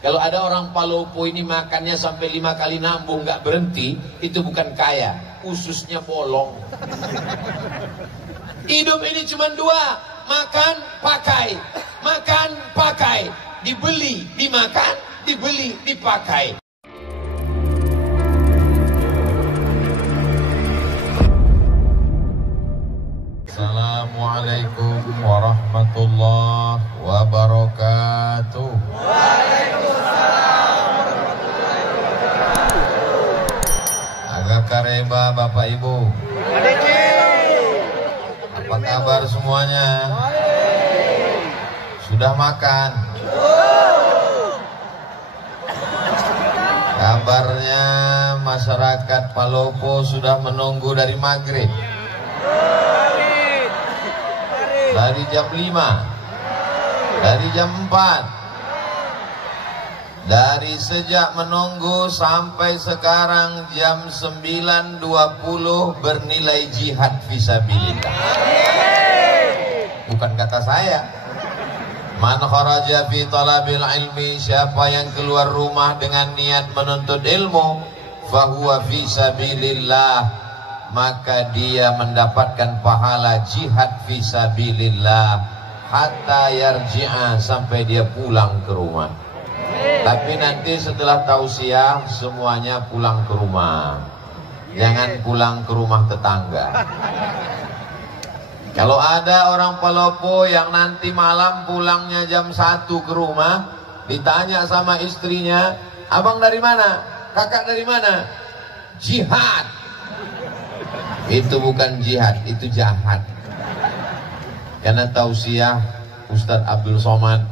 Kalau ada orang Palopo ini makannya sampai 5 kali nambung nggak berhenti, itu bukan kaya, ususnya bolong. Hidup ini cuma 2, makan, pakai, dibeli, dimakan, dibeli, dipakai. Assalamualaikum warahmatullahi wabarakatuh. Waalaikumsalam warahmatullahi wabarakatuh. Agak kareba Bapak Ibu. Apa kabar semuanya? Sudah makan? Kabarnya masyarakat Palopo sudah menunggu dari maghrib. Dari jam 5, dari jam 4, dari sejak menunggu sampai sekarang jam 9.20 bernilai jihad fisabilillah. Bukan kata saya. Man kharaja fi talabil ilmi, siapa yang keluar rumah dengan niat menuntut ilmu, fahuwa fisabilillah, maka dia mendapatkan pahala jihad fisabilillah hatta yarji'a, sampai dia pulang ke rumah. Tapi nanti setelah tausiah semuanya pulang ke rumah, jangan pulang ke rumah tetangga. Kalau ada orang Palopo yang nanti malam pulangnya jam 1 ke rumah, ditanya sama istrinya, abang dari mana? Kakak dari mana? Jihad. Itu bukan jihad, itu jahat. Karena tausiah Ustadz Abdul Somad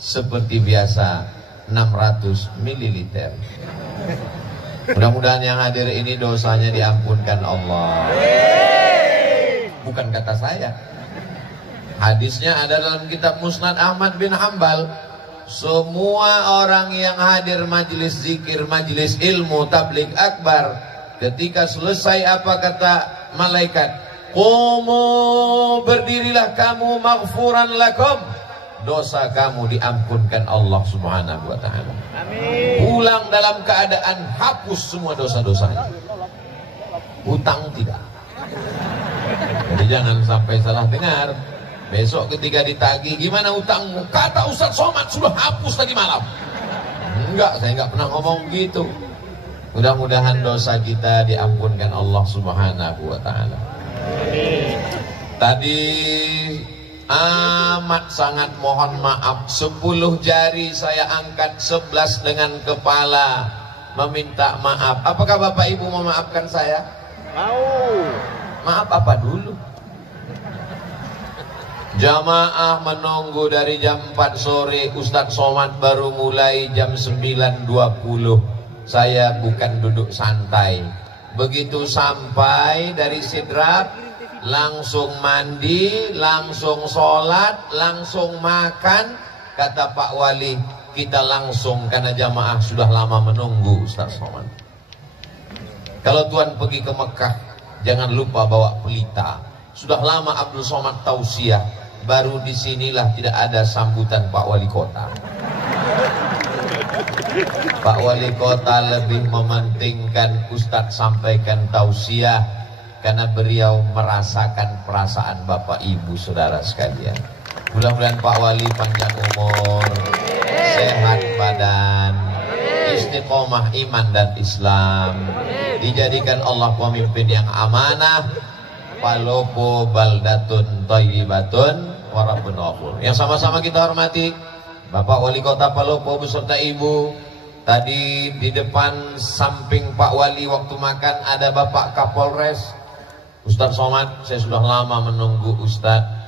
seperti biasa 600 ml. Mudah-mudahan yang hadir ini dosanya diampunkan Allah. Bukan kata saya. Hadisnya ada dalam kitab Musnad Ahmad bin Hambal. Semua orang yang hadir majelis zikir, majelis ilmu, tabligh akbar, ketika selesai apa kata malaikat? Qumu, berdirilah kamu, maghfuran lakum, dosa kamu diampunkan Allah Subhanahu wa taala. Amin. Pulang dalam keadaan hapus semua dosa-dosanya. Hutang tidak. Jadi jangan sampai salah dengar. Besok ketika ditagih, gimana hutangmu? Kata Ustadz Somad sudah hapus tadi malam. Enggak, saya enggak pernah ngomong begitu. Mudah-mudahan dosa kita diampunkan Allah Subhanahu wa taala. Tadi amat sangat mohon maaf, 10 jari saya angkat, 11 dengan kepala meminta maaf. Apakah Bapak Ibu memaafkan saya? Mau. Maaf apa dulu? Jamaah menunggu dari jam 4 sore, Ustadz Somad baru mulai jam 9.20. Saya bukan duduk santai. Begitu sampai dari Sidrap, langsung mandi, langsung sholat, langsung makan. Kata Pak Wali, kita langsung, karena jamaah sudah lama menunggu Ustadz Somad. Kalau Tuhan pergi ke Mekah, jangan lupa bawa pelita. Sudah lama Abdul Somad tausiah, baru disinilah tidak ada sambutan Pak Wali Kota. Pak Wali Kota lebih mementingkan Ustadz sampaikan tausiah, karena beliau merasakan perasaan Bapak Ibu Saudara sekalian. Mudah-mudahan Pak Wali panjang umur, sehat badan, istiqomah iman dan Islam, dijadikan Allah pemimpin yang amanah. Palopo baldatun thayyibatun wa rabbun ghafur. Yang sama-sama kita hormati Bapak Wali Kota Palopo beserta Ibu. Tadi di depan samping Pak Wali waktu makan ada Bapak Kapolres Ustadz Somad. Saya sudah lama menunggu Ustadz.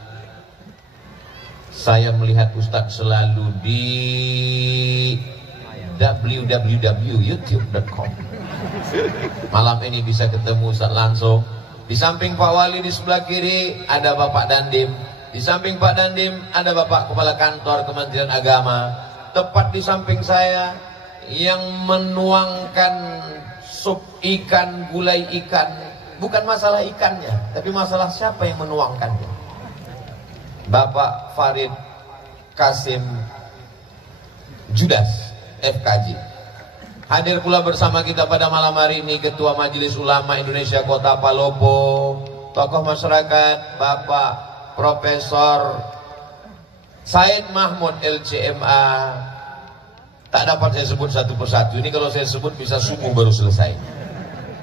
Saya melihat Ustadz selalu di www.youtube.com. Malam ini bisa ketemu Ustadz langsung. Di samping Pak Wali di sebelah kiri ada Bapak Dandim. Di samping Pak Dandim ada Bapak Kepala Kantor Kementerian Agama. Tepat di samping saya yang menuangkan sup ikan, gulai ikan. Bukan masalah ikannya, tapi masalah siapa yang menuangkannya. Bapak Farid Kasim Judas. FKJ. Hadir pula bersama kita pada malam hari ini Ketua Majelis Ulama Indonesia Kota Palopo, tokoh masyarakat Bapak Profesor Said Mahmud LCMA. Tak dapat saya sebut satu persatu. Ini kalau saya sebut bisa subuh baru selesai.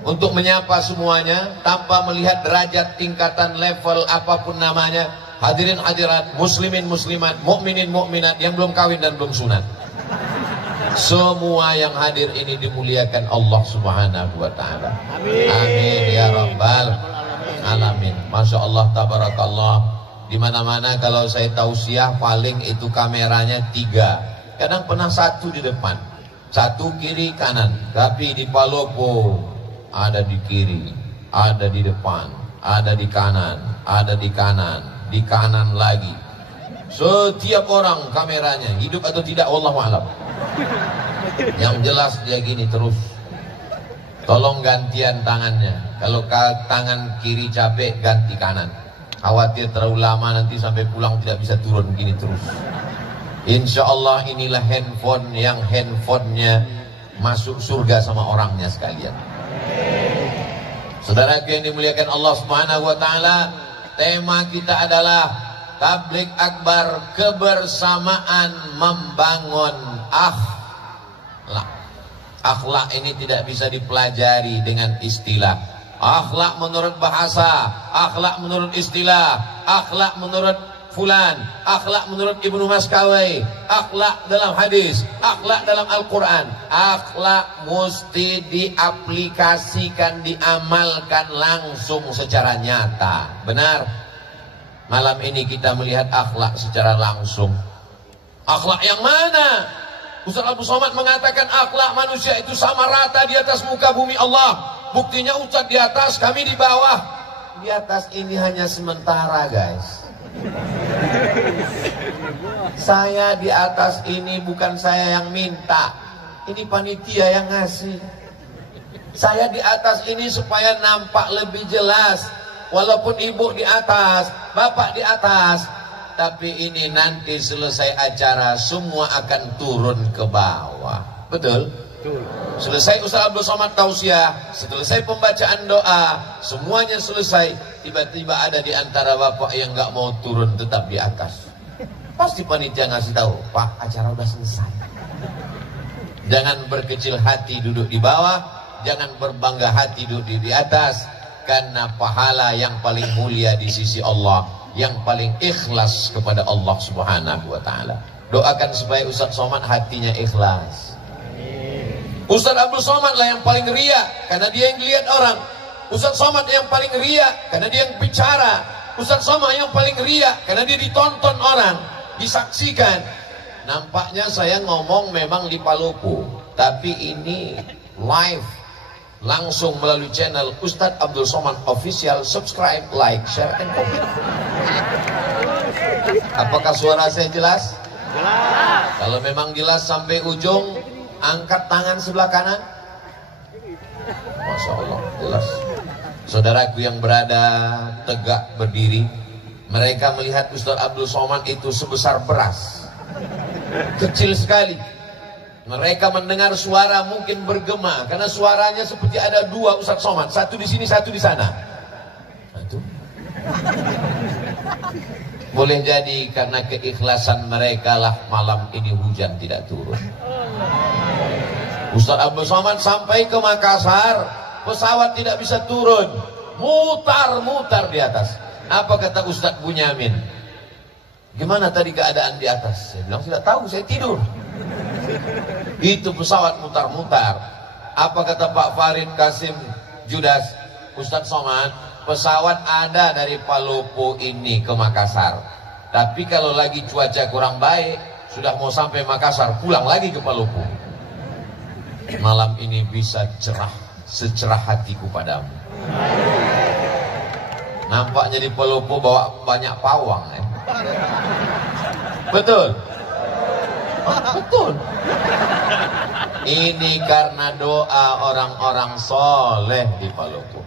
Untuk menyapa semuanya tanpa melihat derajat, tingkatan, level apapun namanya. Hadirin hadirat, muslimin muslimat, mukminin mukminat yang belum kawin dan belum sunat. Semua yang hadir ini dimuliakan Allah Subhanahu wa taala. Amin. Amin ya rabbal alamin. Masya Allah, tabarakallah. Di mana-mana kalau saya tausiah paling itu kameranya 3. Kadang pernah 1 di depan, 1 kiri kanan. Tapi di Palopo ada di kiri, ada di depan, ada di kanan, ada di kanan lagi. Setiap orang kameranya, hidup atau tidak wallahu alam. Yang jelas dia gini terus. Tolong gantian tangannya. Kalau tangan kiri capek, ganti kanan. Khawatir terlalu lama nanti sampai pulang tidak bisa turun, gini terus. Insya Allah inilah handphone yang handphonenya masuk surga sama orangnya sekalian. Saudaraku yang dimuliakan Allah Subhanahu wa taala, tema kita adalah Tabligh Akbar, kebersamaan membangun akhlak. Akhlak ini tidak bisa dipelajari dengan istilah. Akhlak menurut bahasa, akhlak menurut istilah, akhlak menurut fulan, akhlak menurut Ibnu Maskawai, akhlak dalam hadis, akhlak dalam Al-Quran. Akhlak mesti diaplikasikan, diamalkan langsung secara nyata. Benar? Malam ini kita melihat akhlak secara langsung. Akhlak yang mana? Ustaz Abdul Somad mengatakan akhlak manusia itu sama rata di atas muka bumi Allah. Buktinya Ustaz di atas, kami di bawah. Di atas ini hanya sementara, guys. Saya di atas ini bukan saya yang minta, ini panitia yang ngasih. Saya di atas ini supaya nampak lebih jelas. Walaupun ibu di atas, bapak di atas, tapi ini nanti selesai acara semua akan turun ke bawah. Betul? Selesai Ustaz Abdul Somad tausiah, selesai pembacaan doa, semuanya selesai. Tiba-tiba ada di antara bapak yang gak mau turun, tetap di atas. Pasti panitia ngasih tahu, Pak, acara udah selesai. Jangan berkecil hati duduk di bawah, jangan berbangga hati duduk di atas. Karena pahala yang paling mulia di sisi Allah, yang paling ikhlas kepada Allah Subhanahu wa ta'ala. Doakan supaya Ustaz Somad hatinya ikhlas. Ustaz Abdul Somad lah yang paling ria, karena dia yang dilihat orang. Ustaz Somad yang paling ria, karena dia yang bicara. Ustaz Somad yang paling ria, karena dia ditonton orang, disaksikan. Nampaknya saya ngomong memang di Palopo, tapi ini live, langsung melalui channel Ustaz Abdul Somad Official. Subscribe, like, share, and comment. Apakah suara saya jelas? Jelas. Kalau memang jelas sampai ujung, angkat tangan sebelah kanan. Masya Allah, jelas. Saudaraku yang berada tegak berdiri, mereka melihat Ustaz Abdul Somad itu sebesar beras, kecil sekali. Mereka mendengar suara mungkin bergema, karena suaranya seperti ada 2 Ustaz Somad, satu di sini, satu di sana. Satu. Boleh jadi karena keikhlasan mereka lah malam ini hujan tidak turun. Ustaz Abdul Somad sampai ke Makassar, pesawat tidak bisa turun, mutar-mutar di atas. Apa kata Ustaz Bunyamin? Gimana tadi keadaan di atas? Saya bilang tidak tahu, saya tidur. Itu pesawat mutar-mutar. Apa kata Pak Farid Kasim Judas? Ustaz Somad, pesawat ada dari Palopo ini ke Makassar, tapi kalau lagi cuaca kurang baik, sudah mau sampai Makassar, pulang lagi ke Palopo. Malam ini bisa cerah, secerah hatiku padamu. Nampaknya di Palopo bawa banyak pawang, Betul? Betul. Ini karena doa orang-orang soleh di Palopo.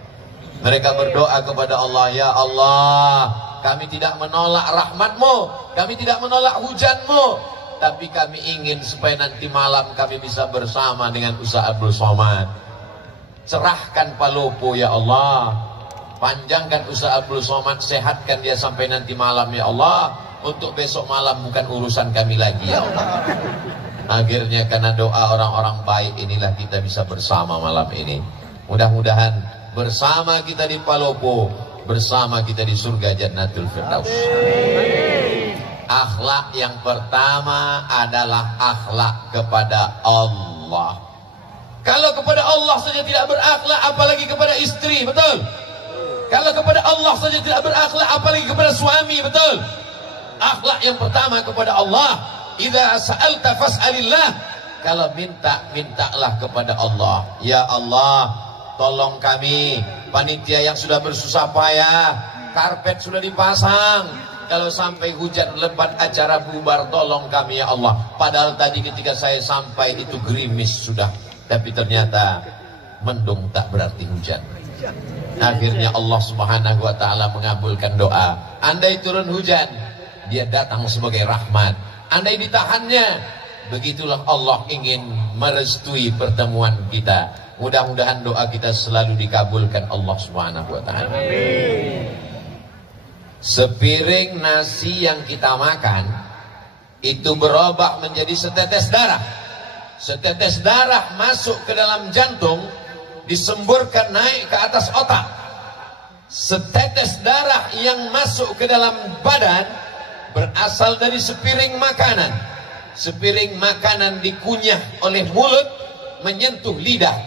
Mereka berdoa kepada Allah, ya Allah, kami tidak menolak rahmat-Mu, kami tidak menolak hujan-Mu, Tapi kami ingin supaya nanti malam kami bisa bersama dengan Ustaz Abdul Somad. Cerahkan Palopo ya Allah. Panjangkan Ustaz Abdul Somad, sehatkan dia sampai nanti malam ya Allah. Untuk besok malam bukan urusan kami lagi ya Allah. Akhirnya karena doa orang-orang baik inilah kita bisa bersama malam ini. Mudah-mudahan bersama kita di Palopo, bersama kita di surga Jannatul Firdaus. Akhlak yang pertama adalah akhlak kepada Allah. Kalau kepada Allah saja tidak berakhlak, apalagi kepada istri, betul? Kalau kepada Allah saja tidak berakhlak, apalagi kepada suami, betul? Akhlak yang pertama kepada Allah. Idza sa'alta fas'alillah. Kalau minta, mintalah kepada Allah. Ya Allah, tolong kami, panitia yang sudah bersusah payah, karpet sudah dipasang. Kalau sampai hujan lebat acara bubar, tolong kami ya Allah. Padahal tadi ketika saya sampai itu gerimis sudah, tapi ternyata mendung tak berarti hujan. Akhirnya Allah Subhanahu wa taala mengabulkan doa. Andai turun hujan, dia datang sebagai rahmat. Andai ditahannya, begitulah Allah ingin merestui pertemuan kita. Mudah-mudahan doa kita selalu dikabulkan Allah Subhanahu wa taala. Amin. Sepiring nasi yang kita makan itu berubah menjadi setetes darah. Setetes darah masuk ke dalam jantung, disemburkan naik ke atas otak. Setetes darah yang masuk ke dalam badan berasal dari sepiring makanan. Sepiring makanan dikunyah oleh mulut, menyentuh lidah.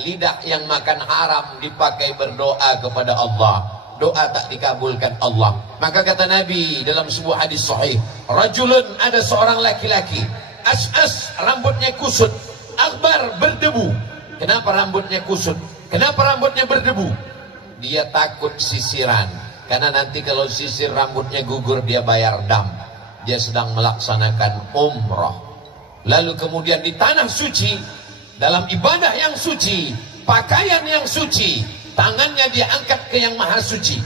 Lidah yang makan haram dipakai berdoa kepada Allah. Doa tak dikabulkan Allah. Maka kata Nabi dalam sebuah hadis sahih, rajulun, ada seorang laki-laki, as'as, rambutnya kusut, akbar, berdebu. Kenapa rambutnya kusut? Kenapa rambutnya berdebu? Dia takut sisiran, karena nanti kalau sisir rambutnya gugur dia bayar dam. Dia sedang melaksanakan umrah. Lalu kemudian di tanah suci, dalam ibadah yang suci, pakaian yang suci, tangannya dia angkat ke yang maha suci,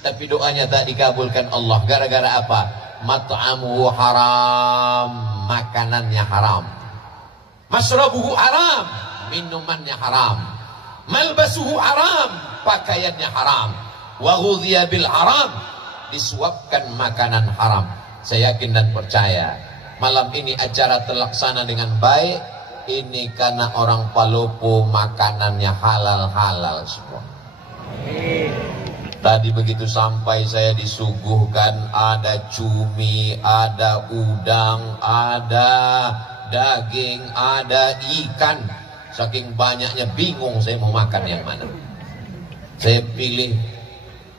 tapi doanya tak dikabulkan Allah. Gara-gara apa? Mat'amuhu haram, makanannya haram. Masrabuhu haram, minumannya haram. Malbasuhu haram, pakaiannya haram. Wa ghudhiya bil haram, disuapkan makanan haram. Saya yakin dan percaya malam ini acara terlaksana dengan baik. Ini karena orang Palopo makanannya halal-halal semua. Tadi begitu sampai saya disuguhkan ada cumi, ada udang, ada daging, ada ikan. Saking banyaknya bingung saya mau makan yang mana. Saya pilih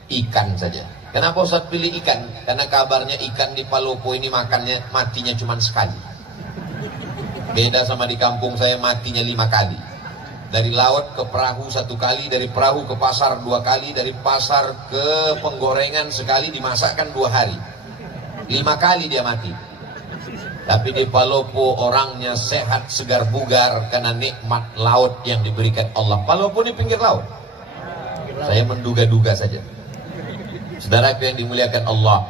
ikan saja. Kenapa Ustaz pilih ikan? Karena kabarnya ikan di Palopo ini makannya matinya cuma sekali. Beda sama di kampung saya matinya 5 kali. Dari laut ke perahu 1 kali, dari perahu ke pasar 2 kali, dari pasar ke penggorengan sekali, dimasakkan 2 hari. 5 kali dia mati. Tapi di Palopo orangnya sehat, segar bugar karena nikmat laut yang diberikan Allah. Palopo ini pinggir laut. Saya menduga-duga saja. Saudaraku yang dimuliakan Allah,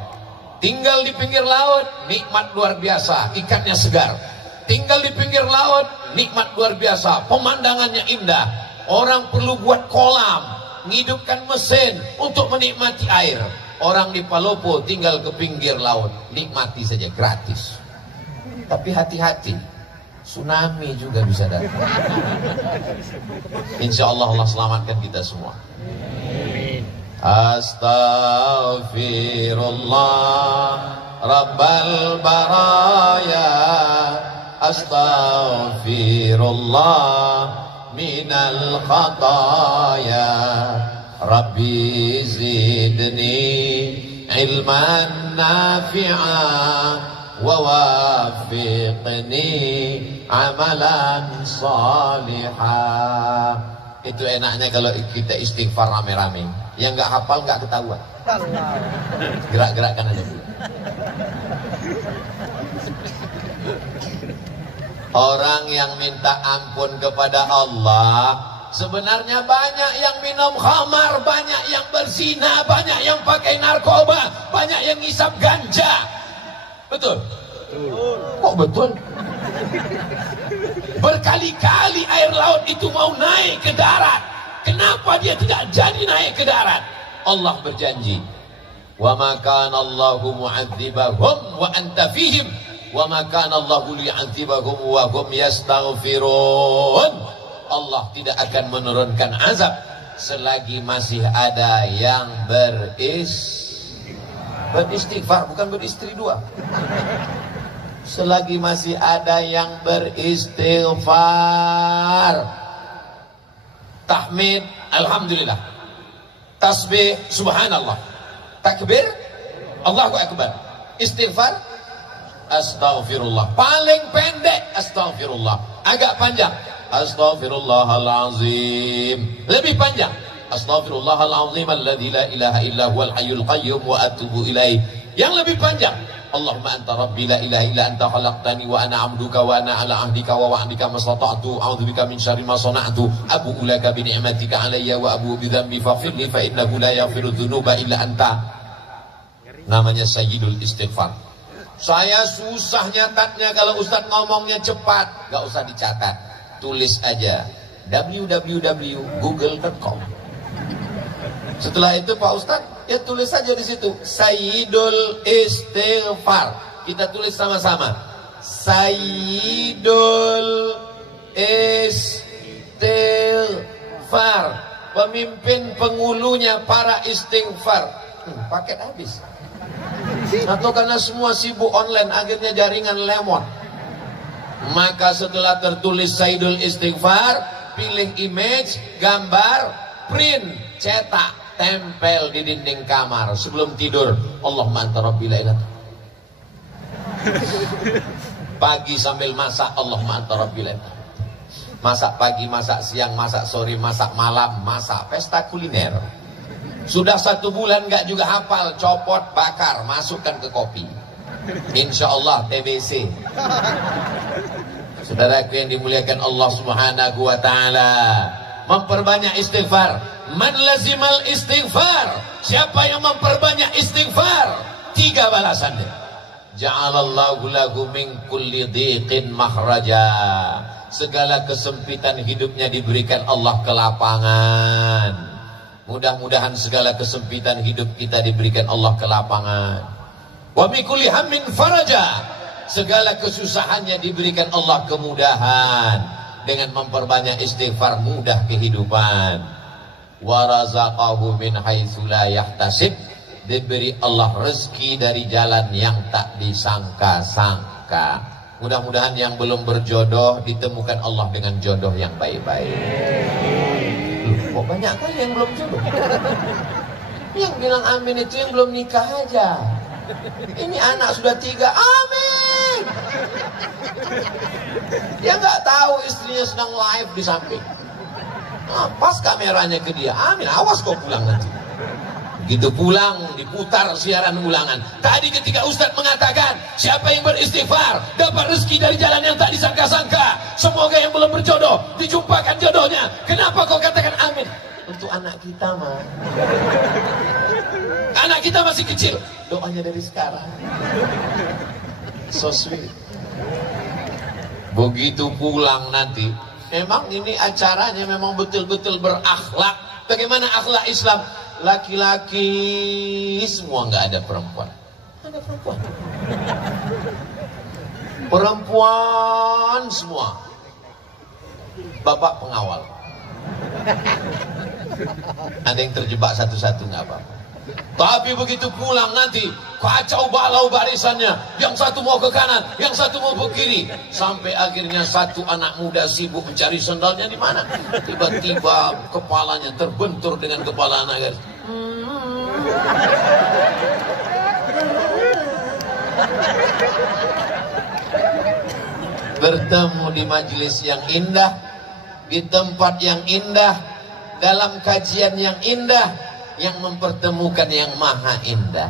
tinggal di pinggir laut, nikmat luar biasa, ikannya segar. Tinggal di pinggir laut, nikmat luar biasa, pemandangannya indah. Orang perlu buat kolam, ngidupkan mesin untuk menikmati air. Orang di Palopo tinggal ke pinggir laut, nikmati saja gratis. Tapi hati-hati, tsunami juga bisa datang. Insya Allah Allah selamatkan kita semua. Astaghfirullah Rabbal baraya, astaghfirullah minal khataya, Rabbi zidni ilman nafi'a wa wafiqni amalan salihah. Itu enaknya kalau kita istighfar rame-rame. Yang nggak hafal nggak ketahuan. Gerak-gerakkan aja. Orang yang minta ampun kepada Allah, sebenarnya banyak yang minum khamar, banyak yang berzina, banyak yang pakai narkoba, banyak yang ngisap ganja. Betul. Kok betul? Berkali-kali air laut itu mau naik ke darat. Kenapa dia tidak jadi naik ke darat? Allah berjanji, wa ma kana Allahu mu'adzibahum wa anta fihim wa ma kana Allahu li'adzibahum wa hum yastaghfirun. Allah tidak akan menurunkan azab selagi masih ada yang beristighfar, bukan beristri dua. Selagi masih ada yang beristighfar, tahmid alhamdulillah, tasbih subhanallah, takbir Allahu akbar, istighfar astaghfirullah. Paling pendek astaghfirullah, agak panjang astaghfirullahalazim, lebih panjang astaghfirullahalazim alladzi la ilaha illa huwal hayyul qayyum wa atubu ilaih. Yang lebih panjang Allahumma anta rabbi la ilaha illa anta khalaqtani wa ana 'abduka wa ana 'ala 'ahdika wa wa'dika mastata'tu a'udzubika min syarri ma sana'tu abu'u laka bi ni'matika 'alayya wa abu'u bi dzambi faghfirli fa innahu la yaghfiru dzunuba illa anta. Namanya sayyidul istighfar. Saya susah nyatatnya kalau Ustaz ngomongnya cepat, gak usah dicatat, tulis aja www.google.com. Setelah itu Pak Ustaz, ya tulis saja di situ Sayyidul Istighfar. Kita tulis sama-sama Sayyidul Istighfar, pemimpin pengulunya para istighfar. Paket habis. Atau karena semua sibuk online, akhirnya jaringan lemot. Maka setelah tertulis Sayyidul Istighfar, pilih image, gambar, print, cetak, tempel di dinding kamar. Sebelum tidur, Allahumma anta rabbi la ilaha. Pagi sambil masak, Allahumma anta rabbi la ilaha. Masak pagi, masak siang, masak sore, masak malam, masak pesta kuliner. Sudah 1 bulan gak juga hafal, copot, bakar, masukkan ke kopi. Insya Allah TBC. Saudaraku yang dimuliakan Allah Subhanahu wa ta'ala, memperbanyak istighfar. Man lazimal istighfar, siapa yang memperbanyak istighfar, 3 balasannya. Ja'alallahu lahu min kulli dhiqin makhraja. Segala kesempitan hidupnya diberikan Allah kelapangan. Mudah-mudahan segala kesempitan hidup kita diberikan Allah kelapangan. Wa min kulli hammin faraja. Segala kesusahannya diberikan Allah kemudahan. Dengan memperbanyak istighfar mudah kehidupan. Wa razaqahu min haitsu la yahtasib. Diberi Allah rezeki dari jalan yang tak disangka-sangka. Mudah-mudahan yang belum berjodoh ditemukan Allah dengan jodoh yang baik-baik. Kok banyak kali yang belum jodoh? Yang bilang amin itu yang belum nikah aja. Ini anak sudah 3, amin. Dia nggak tahu istrinya sedang live di samping. Nah, pas kameranya ke dia, amin, awas kau pulang nanti. Begitu pulang, diputar siaran ulangan. Tadi ketika Ustadz mengatakan, siapa yang beristighfar dapat rezeki dari jalan yang tak disangka-sangka. Semoga yang belum berjodoh dijumpakan jodohnya. Kenapa kau katakan amin? Untuk anak kita mah. Anak kita masih kecil, doanya dari sekarang. So sweet. Begitu pulang nanti, memang ini acaranya memang betul-betul berakhlak. Bagaimana akhlak Islam? Laki-laki semua, nggak ada perempuan. Ada perempuan. Perempuan semua. Bapak pengawal. Ada yang terjebak satu-satu nggak apa-apa. Tapi begitu pulang nanti kacau balau barisannya. Yang satu mau ke kanan, yang satu mau ke kiri. Sampai akhirnya satu anak muda sibuk mencari sendalnya di mana. Tiba-tiba kepalanya terbentur dengan kepala anak gadis. Bertemu di majelis yang indah, di tempat yang indah, dalam kajian yang indah, yang mempertemukan yang maha indah.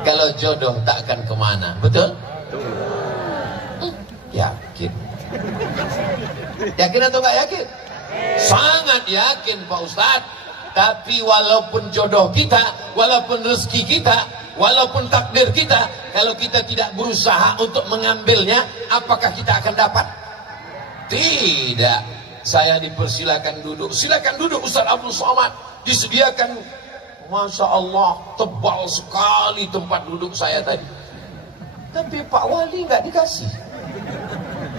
Kalau jodoh tak akan kemana, betul? Yakin? Yakin atau nggak yakin? Sangat yakin Pak Ustadz. Tapi walaupun jodoh kita, walaupun rezeki kita Walaupun takdir kita, kalau kita tidak berusaha untuk mengambilnya, apakah kita akan dapat? Tidak. Saya dipersilakan duduk. Silakan duduk Ustaz Abdul Somad. Disediakan, Masya Allah, tebal sekali tempat duduk saya tadi. Tapi Pak Wali nggak dikasih.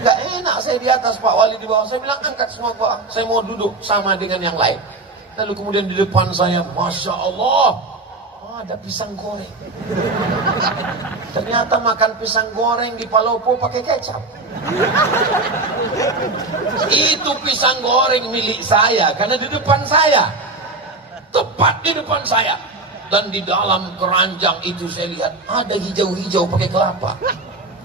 Nggak enak saya di atas, Pak Wali di bawah. Saya bilang angkat semua Pak, saya mau duduk sama dengan yang lain. Lalu kemudian di depan saya, Masya Allah, ada pisang goreng. Ternyata makan pisang goreng di Palopo pakai kecap. Itu pisang goreng milik saya, karena di depan saya, tepat di depan saya. Dan di dalam keranjang itu saya lihat ada hijau-hijau pakai kelapa.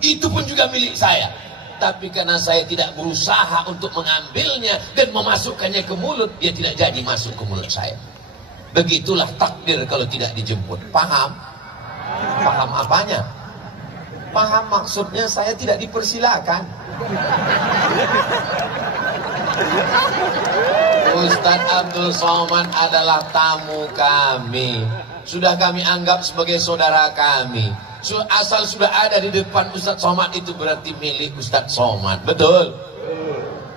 Itu pun juga milik saya. Tapi karena saya tidak berusaha untuk mengambilnya dan memasukkannya ke mulut, dia tidak jadi masuk ke mulut saya. Begitulah takdir kalau tidak dijemput. Paham? Paham apanya? Paham maksudnya saya tidak dipersilakan. Ustaz Abdul Somad adalah tamu kami. Sudah kami anggap sebagai saudara kami. Asal sudah ada di depan Ustaz Somad, itu berarti milik Ustaz Somad. Betul?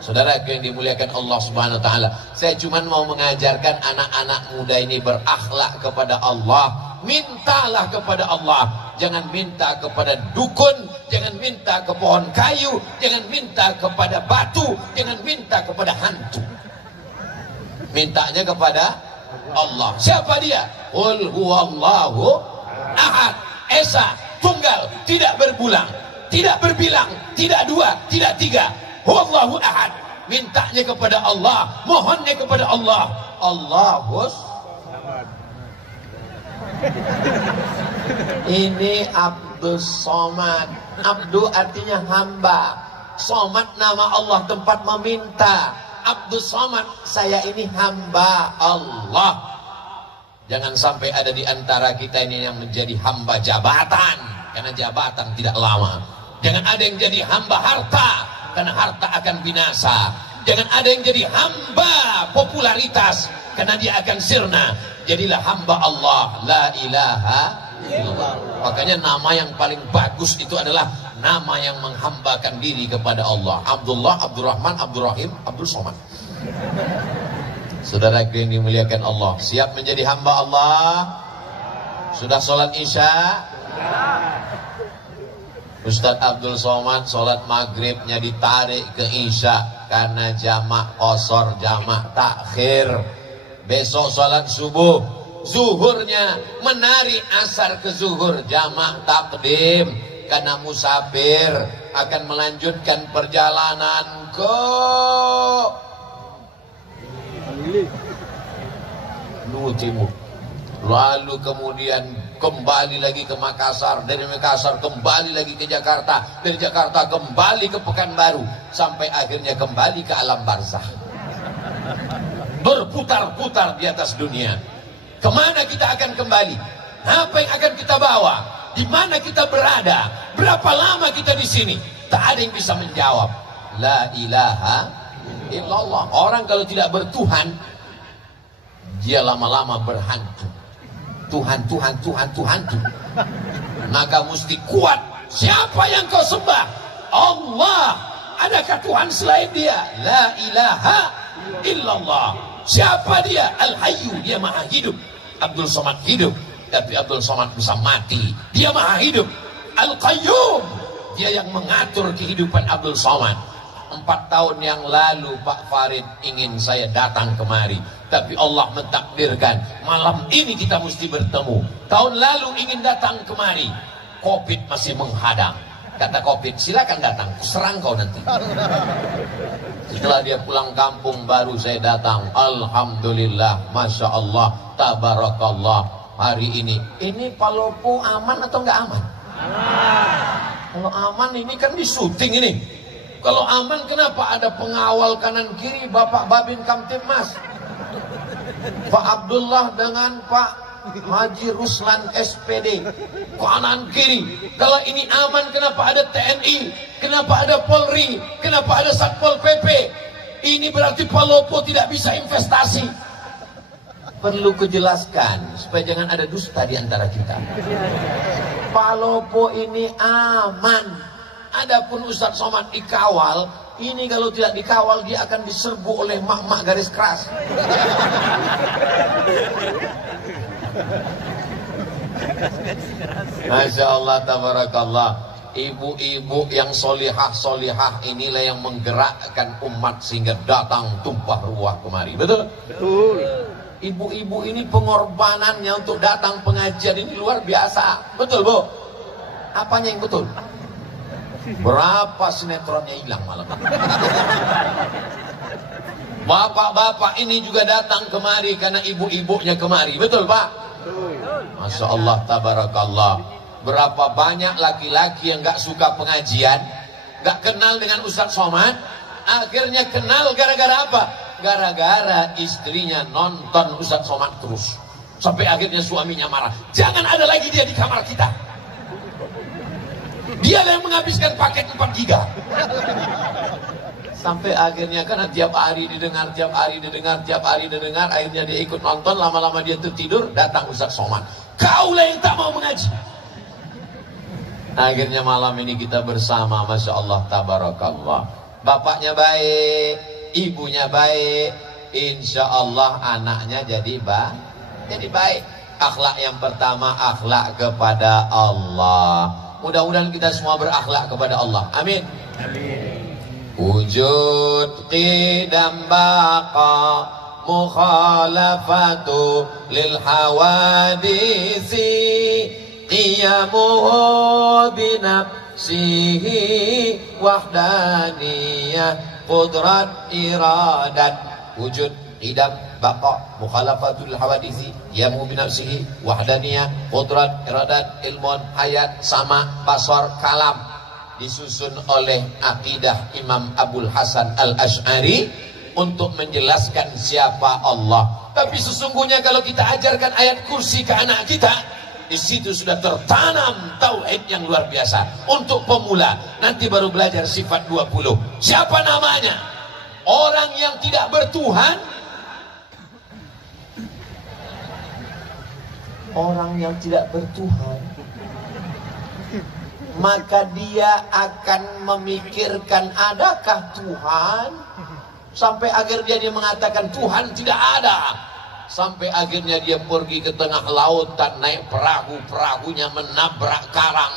Saudara yang dimuliakan Allah Subhanahu wa taala, saya cuma mau mengajarkan anak-anak muda ini berakhlak kepada Allah. Mintalah kepada Allah, jangan minta kepada dukun, jangan minta ke pohon kayu, jangan minta kepada batu, jangan minta kepada hantu. Mintanya kepada Allah. Siapa dia? Qul huwallahu ahad, esa, tunggal, tidak berbulang, tidak berbilang, tidak dua, tidak tiga. Huwallahu ahad. Mintanya kepada Allah, mohonnya kepada Allah. Allahus. Ini Abdul Somad. Abdu artinya hamba, Somad nama Allah, tempat meminta. Abdul Somad, saya ini hamba Allah. Jangan sampai ada di antara kita ini yang menjadi hamba jabatan, karena jabatan tidak lama. Jangan ada yang jadi hamba harta, karena harta akan binasa. Jangan ada yang jadi hamba popularitas, karena dia akan sirna. Jadilah hamba Allah, la ilaha illallah. Makanya nama yang paling bagus itu adalah nama yang menghambakan diri kepada Allah. Abdullah, Abdurrahman, Abdurrahim, Abdul Somad. Saudara yang dimuliakan Allah, siap menjadi hamba Allah? Sudah sholat isya? Ustaz Abdul Somad sholat maghribnya ditarik ke isya karena jamak qasar, jamak takhir. Besok sholat subuh, zuhurnya menarik asar ke zuhur, jamak takdim, karena musafir akan melanjutkan perjalanan ke Luwu Timur. Lalu kemudian kembali lagi ke Makassar, dari Makassar kembali lagi ke Jakarta, dari Jakarta kembali ke Pekanbaru, sampai akhirnya kembali ke alam barzakh. Berputar-putar di atas dunia. Kemana kita akan kembali? Apa yang akan kita bawa? Di mana kita berada? Berapa lama kita di sini? Tak ada yang bisa menjawab. La ilaha illallah. Orang kalau tidak bertuhan, dia lama-lama berhantu. Tuhan, Tuhan, Tuhan, Tuhan. Maka mesti kuat. Siapa yang kau sembah? Allah. Adakah Tuhan selain dia? La ilaha illallah. Siapa dia? Al-Hayyu, dia maha hidup. Abdul Somad hidup, tapi Abdul Somad bisa mati. Dia maha hidup. Al-Qayyum, dia yang mengatur kehidupan Abdul Somad. 4 tahun yang lalu Pak Farid ingin saya datang kemari, tapi Allah mentakdirkan malam ini kita mesti bertemu. Tahun lalu ingin datang kemari, Covid masih menghadang. Kata Covid, silakan datang, kuserang kau nanti. Setelah dia pulang kampung baru saya datang. Alhamdulillah, Masya Allah, Tabarakallah. Hari ini Palopo aman atau enggak aman? Kalau aman ini kan di syuting ini. Kalau aman kenapa ada pengawal kanan kiri Bapak Babin Kamtibmas, Pak Abdullah dengan Pak Haji Ruslan SPD kanan kiri. Kalau ini aman kenapa ada TNI, kenapa ada Polri, kenapa ada Satpol PP? Ini berarti Palopo tidak bisa investasi. perlu kujelaskan supaya jangan ada dusta di antara kita. Palopo ini aman. Adapun Ustadz Somad dikawal, ini kalau tidak dikawal dia akan diserbu oleh mak-mak garis keras. Masya Allah, tabarakallah. Ibu-ibu yang solihah inilah yang menggerakkan umat sehingga datang tumpah ruah kemari. Betul? Betul. Ibu-ibu ini pengorbanannya untuk datang pengajian ini luar biasa. Betul, Bu? Apanya yang betul? Berapa sinetronnya hilang malam ini? Bapak-bapak ini juga datang kemari karena ibu-ibunya kemari. Betul, Pak? Masya Allah, tabarakallah. Berapa banyak laki-laki yang gak suka pengajian, gak kenal dengan Ustadz Somad, akhirnya kenal gara-gara apa? Gara-gara istrinya nonton Ustadz Somad terus, sampai akhirnya suaminya marah. Jangan ada lagi dia di kamar kita. Dia yang menghabiskan paket 4 giga. Sampai akhirnya karena tiap hari didengar, akhirnya dia ikut nonton, lama-lama dia tertidur, datang Ustadz Somad. Kaulah yang tak mau mengaji. Akhirnya malam ini kita bersama, Masya Allah, tabarakallah. Bapaknya baik, ibunya baik, insya Allah anaknya jadi baik. Akhlak yang pertama, akhlak kepada Allah. Mudah-mudahan kita semua berakhlak kepada Allah. Amin. Wujud qidam baqa mukhalafatu lil hawadisi qiyamuhu binafsihi wahdaniyah qudrat iradat. Wujud qidam baqa mukhalafatul hawadisi qiyamuhu binafsihi wahdaniyah qudrat iradat ilmun hayat sama basar kalam. Disusun oleh akidah Imam Abul Hasan Al-Asy'ari untuk menjelaskan siapa Allah. Tapi sesungguhnya kalau kita ajarkan ayat kursi ke anak kita, di situ sudah tertanam tauhid yang luar biasa. Untuk pemula, nanti baru belajar sifat 20. Siapa namanya? Orang yang tidak bertuhan. Orang yang tidak bertuhan, maka dia akan memikirkan adakah Tuhan, sampai akhirnya dia mengatakan Tuhan tidak ada. Sampai akhirnya dia pergi ke tengah lautan, naik perahu-perahunya menabrak karang,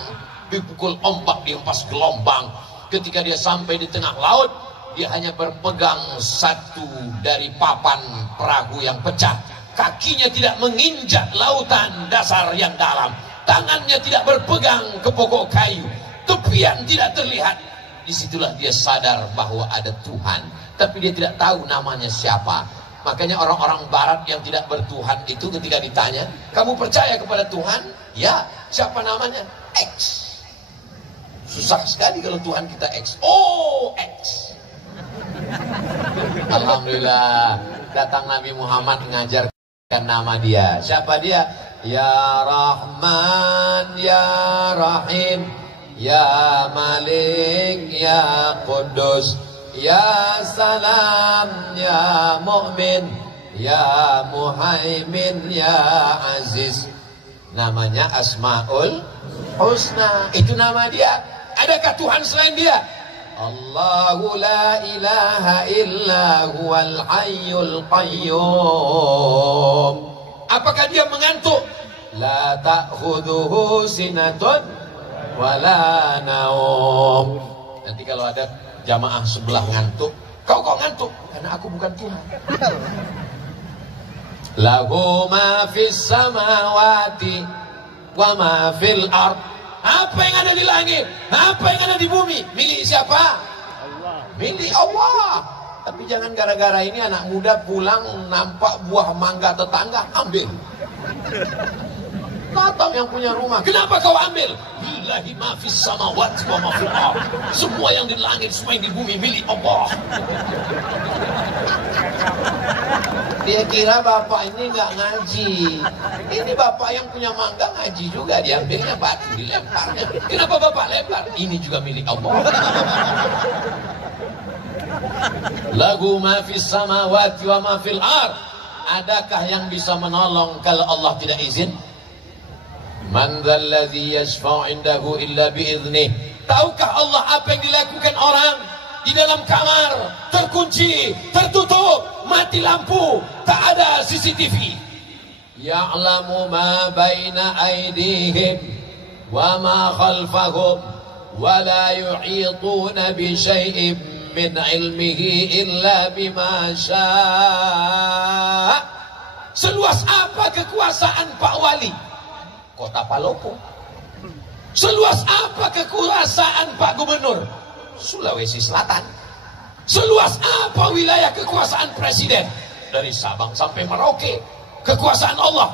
dipukul ombak, dihempas gelombang. Ketika dia sampai di tengah laut, dia hanya berpegang satu dari papan perahu yang pecah. Kakinya tidak menginjak lautan dasar yang dalam, tangannya tidak berpegang ke pokok kayu, tepian tidak terlihat. Disitulah dia sadar bahwa ada Tuhan, tapi dia tidak tahu namanya siapa. Makanya orang-orang barat yang tidak bertuhan itu ketika ditanya, kamu percaya kepada Tuhan? Ya. Siapa namanya? X. Susah sekali kalau Tuhan kita X. Oh, X. Alhamdulillah, datang Nabi Muhammad mengajarkan nama dia. Siapa dia? Ya Rahman, Ya Rahim, Ya Malik, Ya Qudus, Ya Salam, Ya Mu'min, Ya Muhaimin, Ya Aziz. Namanya Asmaul Husna. Itu nama dia. Adakah Tuhan selain dia? Allahu la ilaha illa huwal hayyul qayyum. Apakah dia mengantuk? La ta'khudhuhu sinatun wala naum. Nanti kalau ada jamaah sebelah ngantuk, kau kok ngantuk? Karena aku bukan Tuhan. Lahu ma fis samawati wa ma fil ard. Apa yang ada di langit, apa yang ada di bumi, milik siapa? Allah. Milik Allah. Tapi jangan gara-gara ini anak muda pulang nampak buah mangga tetangga, ambil. Datang yang punya rumah, kenapa kau ambil? Lillahi ma fis samawati wa ma fil ard. Semua yang di langit, semua yang di bumi milik Allah. Dia kira bapak ini nggak ngaji. Ini bapak yang punya mangga ngaji juga, diambilnya batu, dilemparnya. Kenapa bapak lempar? Ini juga milik Allah. Lahu ma fis samawati wa ma fil ard. adakah yang bisa menolong kalau Allah tidak izin? Man dzalladzi yashfa'u 'indahu illa bi'idnih. Tahukah Allah apa yang dilakukan orang di dalam kamar, terkunci, tertutup, mati lampu, tak ada CCTV? Ya'lamu ma baina aydihim wa ma khalfahum wa la yu'ituna bi syai'in min ilmihi illa bima syaa. Seluas apa kekuasaan Pak Wali Kota Palopo? Seluas apa kekuasaan Pak Gubernur Sulawesi Selatan? Seluas apa wilayah kekuasaan Presiden dari Sabang sampai Merauke? Kekuasaan Allah.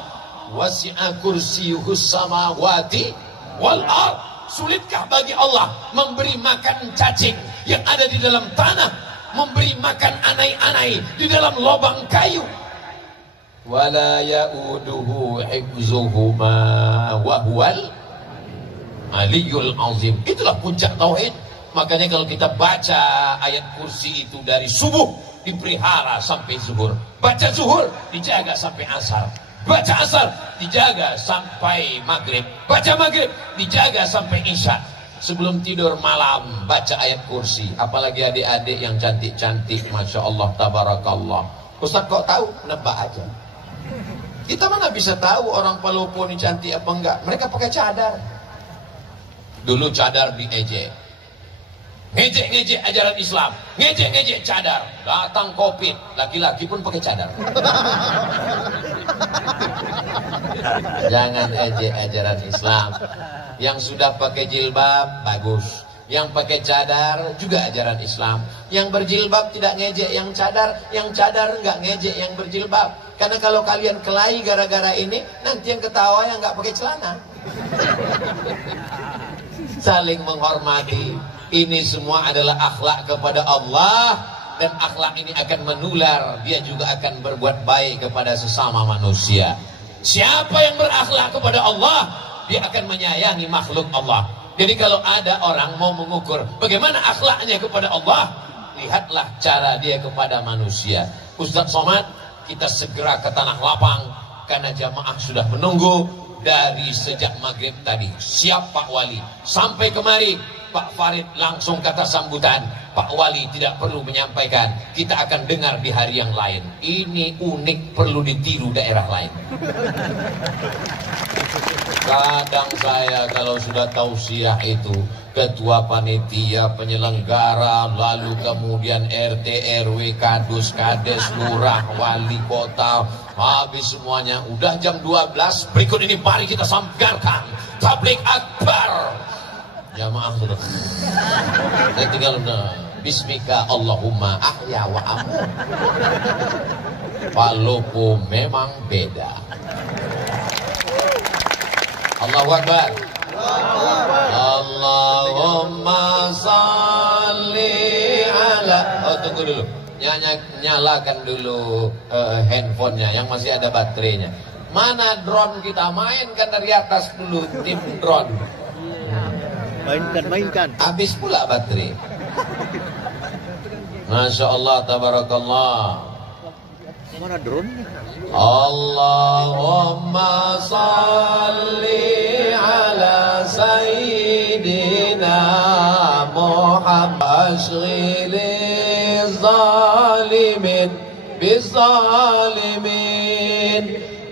Wasi'a kursiyuhus samawati wal ard. Sulitkah bagi Allah memberi makan cacing yang ada di dalam tanah, memberi makan anai-anai di dalam lubang kayu? Wala ya'uduhu hifzuhuma wa huwal aliyul azim. Itulah puncak tauhid. Makanya kalau kita baca ayat kursi itu dari subuh dipelihara sampai zuhur, baca zuhur dijaga sampai asar, baca asar dijaga sampai maghrib, baca maghrib dijaga sampai isya. Sebelum tidur malam baca ayat kursi. Apalagi adik-adik yang cantik-cantik, masya Allah, tabarakallah. Ustaz kok tahu? Nebak aja. Kita mana bisa tahu orang Palopo ini cantik apa enggak? Mereka pakai cadar. Dulu cadar diejek, ngejek-ngejek ajaran Islam, ngejek-ngejek cadar. Datang Covid, laki-laki pun pakai cadar. Jangan ejek ajaran Islam. Yang sudah pakai jilbab bagus, yang pakai cadar juga ajaran Islam. Yang berjilbab tidak ngejek yang cadar enggak ngejek yang berjilbab. Karena kalau kalian kelahi gara-gara ini, nanti yang ketawa yang enggak pakai celana. Saling menghormati. Ini semua adalah akhlak kepada Allah, dan akhlak ini akan menular. Dia juga akan berbuat baik kepada sesama manusia. Siapa yang berakhlak kepada Allah, dia akan menyayangi makhluk Allah. Jadi kalau ada orang mau mengukur bagaimana akhlaknya kepada Allah, lihatlah cara dia kepada manusia. Ustaz Somad, kita segera ke tanah lapang karena jamaah sudah menunggu dari sejak maghrib tadi. Siap Pak Wali. Sampai kemari Pak Farid langsung kata sambutan. Pak Wali tidak perlu menyampaikan, kita akan dengar di hari yang lain. Ini unik, perlu ditiru daerah lain. Kadang saya kalau sudah tausiah itu, ketua panitia, penyelenggara, lalu kemudian RT, RW, kadus, kades, lurah, wali kota, habis semuanya. Udah jam 12, berikut ini mari kita sampaikan tablik akbar. Jamaah sudah. Saya tinggal Bismika Allahumma ahya wa amut. Palopo memang beda. Allahu Akbar. Allahumma salli ala. Oh, tunggu dulu. Nyalakan dulu handphonenya yang masih ada baterainya. Mana drone kita? Mainkan dari atas dulu, tim drone. Mainkan. Habis pula baterai. Masya Allah, tabarakallah. Mana drone? Allahumma salli ala sayyidina Muhammad. Ashghili zalimin bizalimin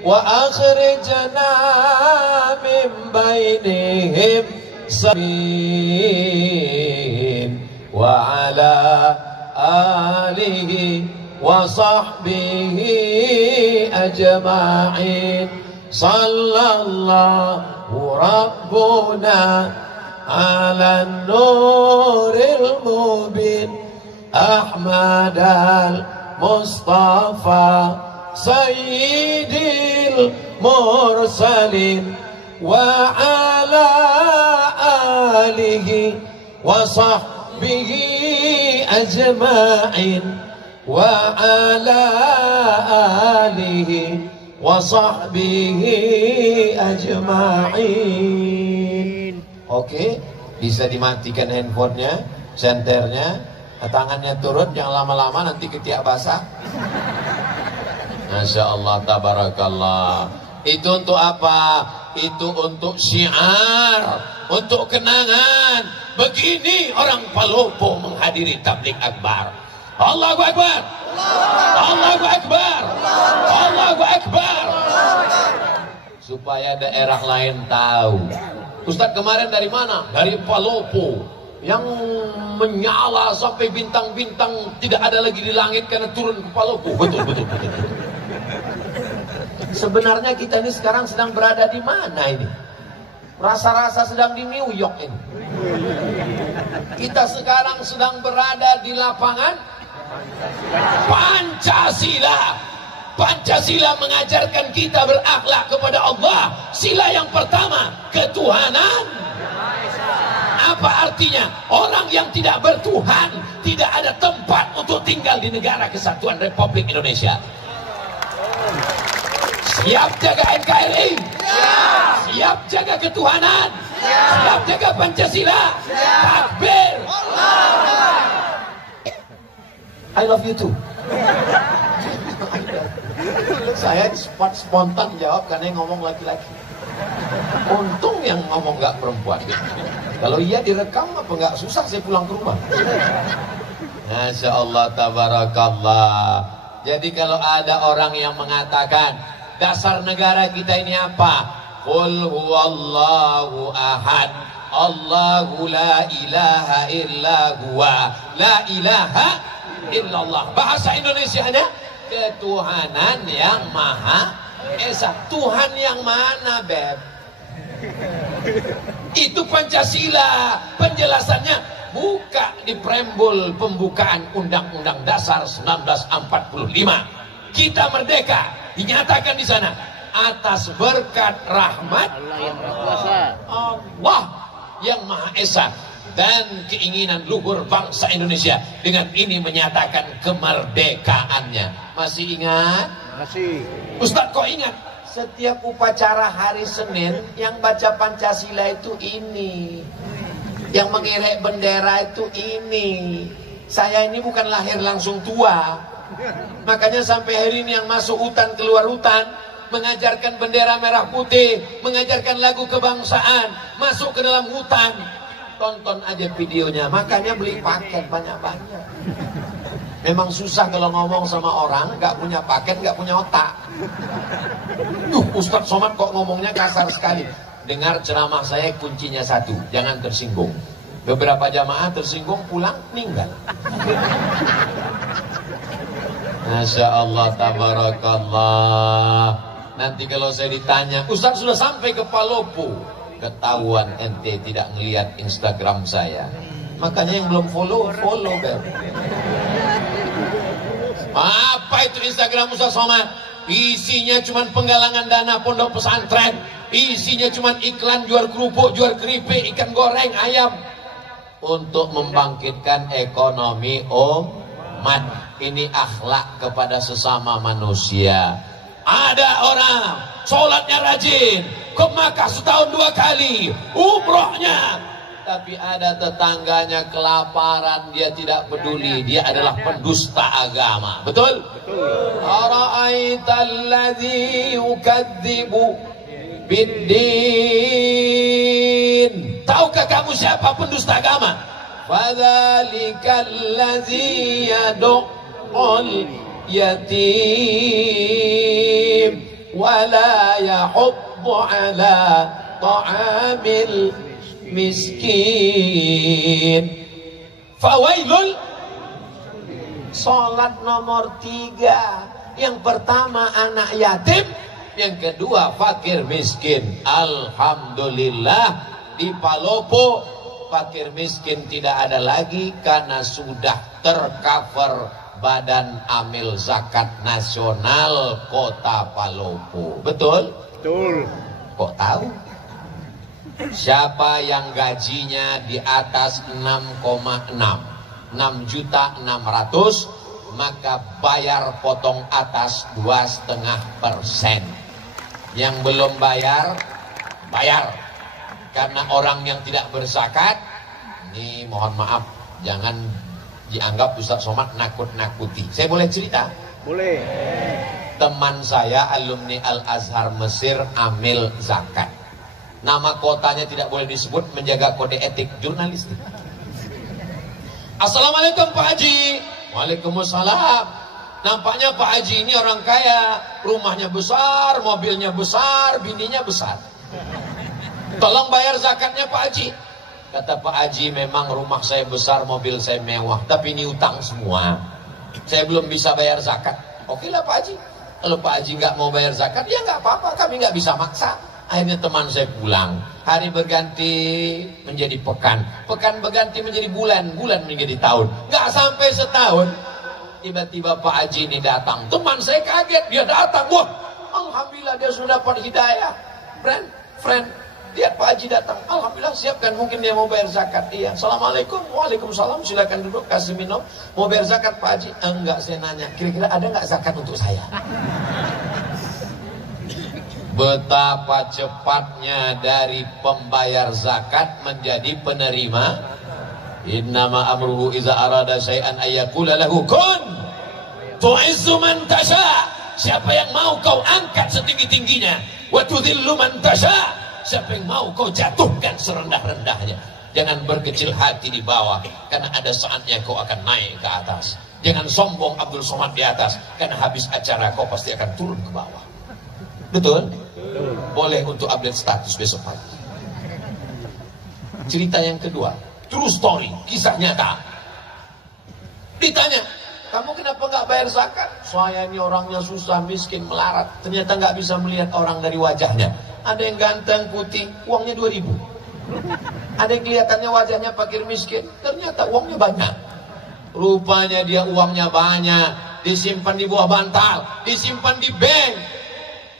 wa akhrijna min bainihim samin wa ala alihi wa sahbihi ajma'in. Sallallahu rabbuna ala nuril mubin Ahmad al-Mustafa sayyidil mursalin wa ala alihi wa sahbihi ajma'in wa ala alihi wa sahbihi ajma'in. Oke, bisa dimatikan handphonenya, senternya, tangannya turun, jangan lama-lama nanti ketiak basah. Masya Allah, tabarakallah. Itu untuk apa? Itu untuk syiar, untuk kenangan. Begini orang Palopo menghadiri tabligh akbar. Allahu Akbar, Allahu Akbar, Allahu Akbar. Supaya daerah lain tahu. Ustadz kemarin dari mana? Dari Palopo, yang menyala sampai bintang-bintang tidak ada lagi di langit karena turun ke Palopo. Betul, betul, betul, betul. Sebenarnya kita ini sekarang sedang berada di mana ini? Rasa-rasa sedang di New York ini. Kita sekarang sedang berada di lapangan Pancasila. Pancasila mengajarkan kita berakhlak kepada Allah. Sila yang pertama, ketuhanan. Apa artinya? Orang yang tidak bertuhan tidak ada tempat untuk tinggal di negara kesatuan Republik Indonesia. Siap jaga NKRI? Siap jaga ketuhanan? Siap jaga Pancasila? Takbir! I love you too. Saya spontan jawab karena yang ngomong laki-laki. Untung yang ngomong gak perempuan. Kalau iya direkam apa gak susah saya pulang ke rumah. Masya Allah, tabarakallah. Jadi kalau ada orang yang mengatakan dasar negara kita ini apa? Qul huwallahu ahad, Allahu la ilaha illa huwa, la ilaha illallah. Bahasa Indonesianya ketuhanan yang maha esa. Tuhan yang mana, Beb? Itu Pancasila. Penjelasannya buka di preambul pembukaan Undang-Undang Dasar 1945. Kita merdeka. Dinyatakan di sana atas berkat rahmat Allah yang Maha Esa dan keinginan luhur bangsa Indonesia. Dengan ini menyatakan kemerdekaannya. Masih ingat? Masih. Ustadz kok ingat? Setiap upacara hari Senin yang baca Pancasila itu ini, yang mengirik bendera itu ini. Saya ini bukan lahir langsung tua. Makanya sampai hari ini yang masuk hutan keluar hutan, mengajarkan bendera merah putih, mengajarkan lagu kebangsaan, masuk ke dalam hutan. Tonton aja videonya. Makanya beli paket banyak-banyak. Memang susah kalau ngomong sama orang gak punya paket, gak punya otak. Ustadz Somad kok ngomongnya kasar sekali. Dengar ceramah saya, kuncinya satu, jangan tersinggung. Beberapa jamaah tersinggung, pulang meninggal. Masya Allah, tabarakallah. Nanti kalau saya ditanya, Ustaz sudah sampai ke Palopo, ketahuan ente tidak ngelihat Instagram saya. Makanya yang belum follow, follow kan. Apa itu Instagram Ustaz Somad? Isinya cuma penggalangan dana pondok pesantren. Isinya cuma iklan jual kerupuk, jual keripik, ikan goreng, ayam. Untuk membangkitkan ekonomi umat. Ini akhlak kepada sesama manusia. Ada orang sholatnya rajin, ke Makkah setahun 2 kali, umrohnya, tapi ada tetangganya kelaparan, dia tidak peduli, dia adalah pendusta agama. Betul? Ara'aital ladzi yukadzibu biddin. Tahukah kamu siapa pendusta agama? Fadzalikal ladzi yad'u yatim wala yahuddu ala ta'amil miskin. Fawailul. Salat nomor 3. Yang pertama anak yatim, yang kedua fakir miskin. Alhamdulillah di Palopo fakir miskin tidak ada lagi karena sudah tercover Badan Amil Zakat Nasional Kota Palopo. Betul? Betul. Kok tahu? Siapa yang gajinya di atas 6,6, 6.600.000, maka bayar potong atas 2,5%. Yang belum bayar, bayar. Karena orang yang tidak berzakat, ini mohon maaf, jangan dianggap Ustaz Somad nakut-nakuti. Saya boleh cerita? Boleh. teman saya alumni Al-Azhar Mesir amil zakat. Nama kotanya tidak boleh disebut, menjaga kode etik jurnalistik. Assalamualaikum Pak Haji. Waalaikumsalam. Nampaknya Pak Haji ini orang kaya, rumahnya besar, mobilnya besar, bininya besar. Tolong bayar zakatnya Pak Haji. Kata Pak Haji, memang rumah saya besar, mobil saya mewah, tapi ini utang semua. Saya belum bisa bayar zakat. Oke lah Pak Haji. Kalau Pak Haji nggak mau bayar zakat, ya nggak apa-apa, kami nggak bisa maksa. Akhirnya teman saya pulang. Hari berganti menjadi pekan, pekan berganti menjadi bulan, bulan menjadi tahun. Nggak sampai setahun, tiba-tiba Pak Haji ini datang. Teman saya kaget, dia datang. Wah, alhamdulillah dia sudah dapat hidayah. Friend, lihat Pak Haji datang. Alhamdulillah, siapkan, mungkin dia mau bayar zakat. Iya. Assalamualaikum. Waalaikumsalam. Silakan duduk, kasih minum. Mau bayar zakat Pak Haji? Enggak, saya nanya. Kira-kira ada nggak zakat untuk saya? Betapa cepatnya dari pembayar zakat menjadi penerima. Innama amruhu iza arada syai'an ayyakula lahu kun tu'izzu man tasha. Siapa yang mau kau angkat setinggi-tingginya, wa tudhillu man tasha. Siapa yang mau kau jatuhkan serendah-rendahnya. Jangan berkecil hati di bawah, karena ada saatnya kau akan naik ke atas. Jangan sombong Abdul Somad di atas, karena habis acara kau pasti akan turun ke bawah. Betul? Boleh untuk update status besok pagi. Cerita yang kedua, true story, kisah nyata. Ditanya, kamu kenapa nggak bayar zakat? Saya ini orangnya susah, miskin, melarat. Ternyata nggak bisa melihat orang dari wajahnya. Ada yang ganteng, putih, uangnya 2.000. Ada yang kelihatannya wajahnya fakir miskin, ternyata uangnya banyak. Rupanya dia uangnya banyak, disimpan di bawah bantal, disimpan di bank.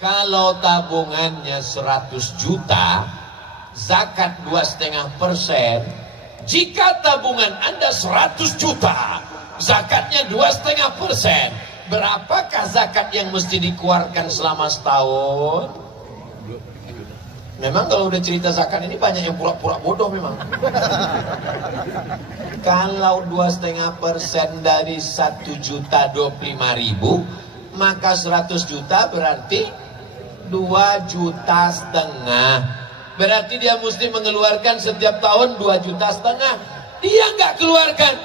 Kalau tabungannya 100 juta, zakat 2,5%. Jika tabungan Anda 100 juta, zakatnya 2,5%. Berapakah zakat yang mesti dikeluarkan selama setahun? Memang kalau udah cerita zakat ini banyak yang pura-pura bodoh memang. Kalau 2,5% dari 1.025.000, maka 100 juta berarti 2,5 juta. Berarti dia mesti mengeluarkan setiap tahun 2,5 juta. Dia nggak keluarkan.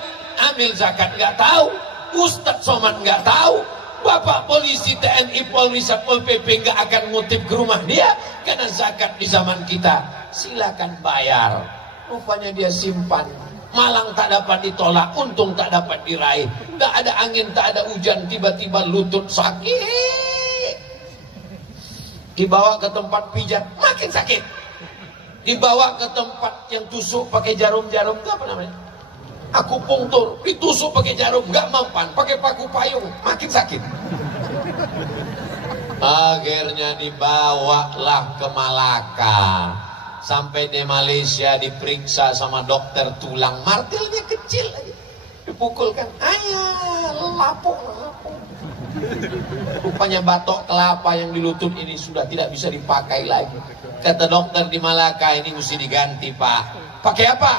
Amil zakat nggak tahu. Ustadz Somad nggak tahu. Bapak polisi, TNI, Polri, Satpol PP nggak akan ngutip ke rumah dia, karena zakat di zaman kita silakan bayar. Rupanya dia simpan. Malang tak dapat ditolak, untung tak dapat diraih. Nggak ada angin, tak ada hujan, tiba-tiba lutut sakit. Dibawa ke tempat pijat, makin sakit. Dibawa ke tempat yang tusuk pakai jarum-jarum, itu apa namanya? Akupunktur, ditusuk pakai jarum, nggak mempan, pakai paku payung, makin sakit. Akhirnya dibawalah ke Malaka. Sampai di Malaysia diperiksa sama dokter tulang, martilnya kecil aja, dipukulkan, ayah, lapuk. Rupanya batok kelapa yang di lutut ini sudah tidak bisa dipakai lagi. Kata dokter di Malaka, ini mesti diganti Pak. Pakai apa?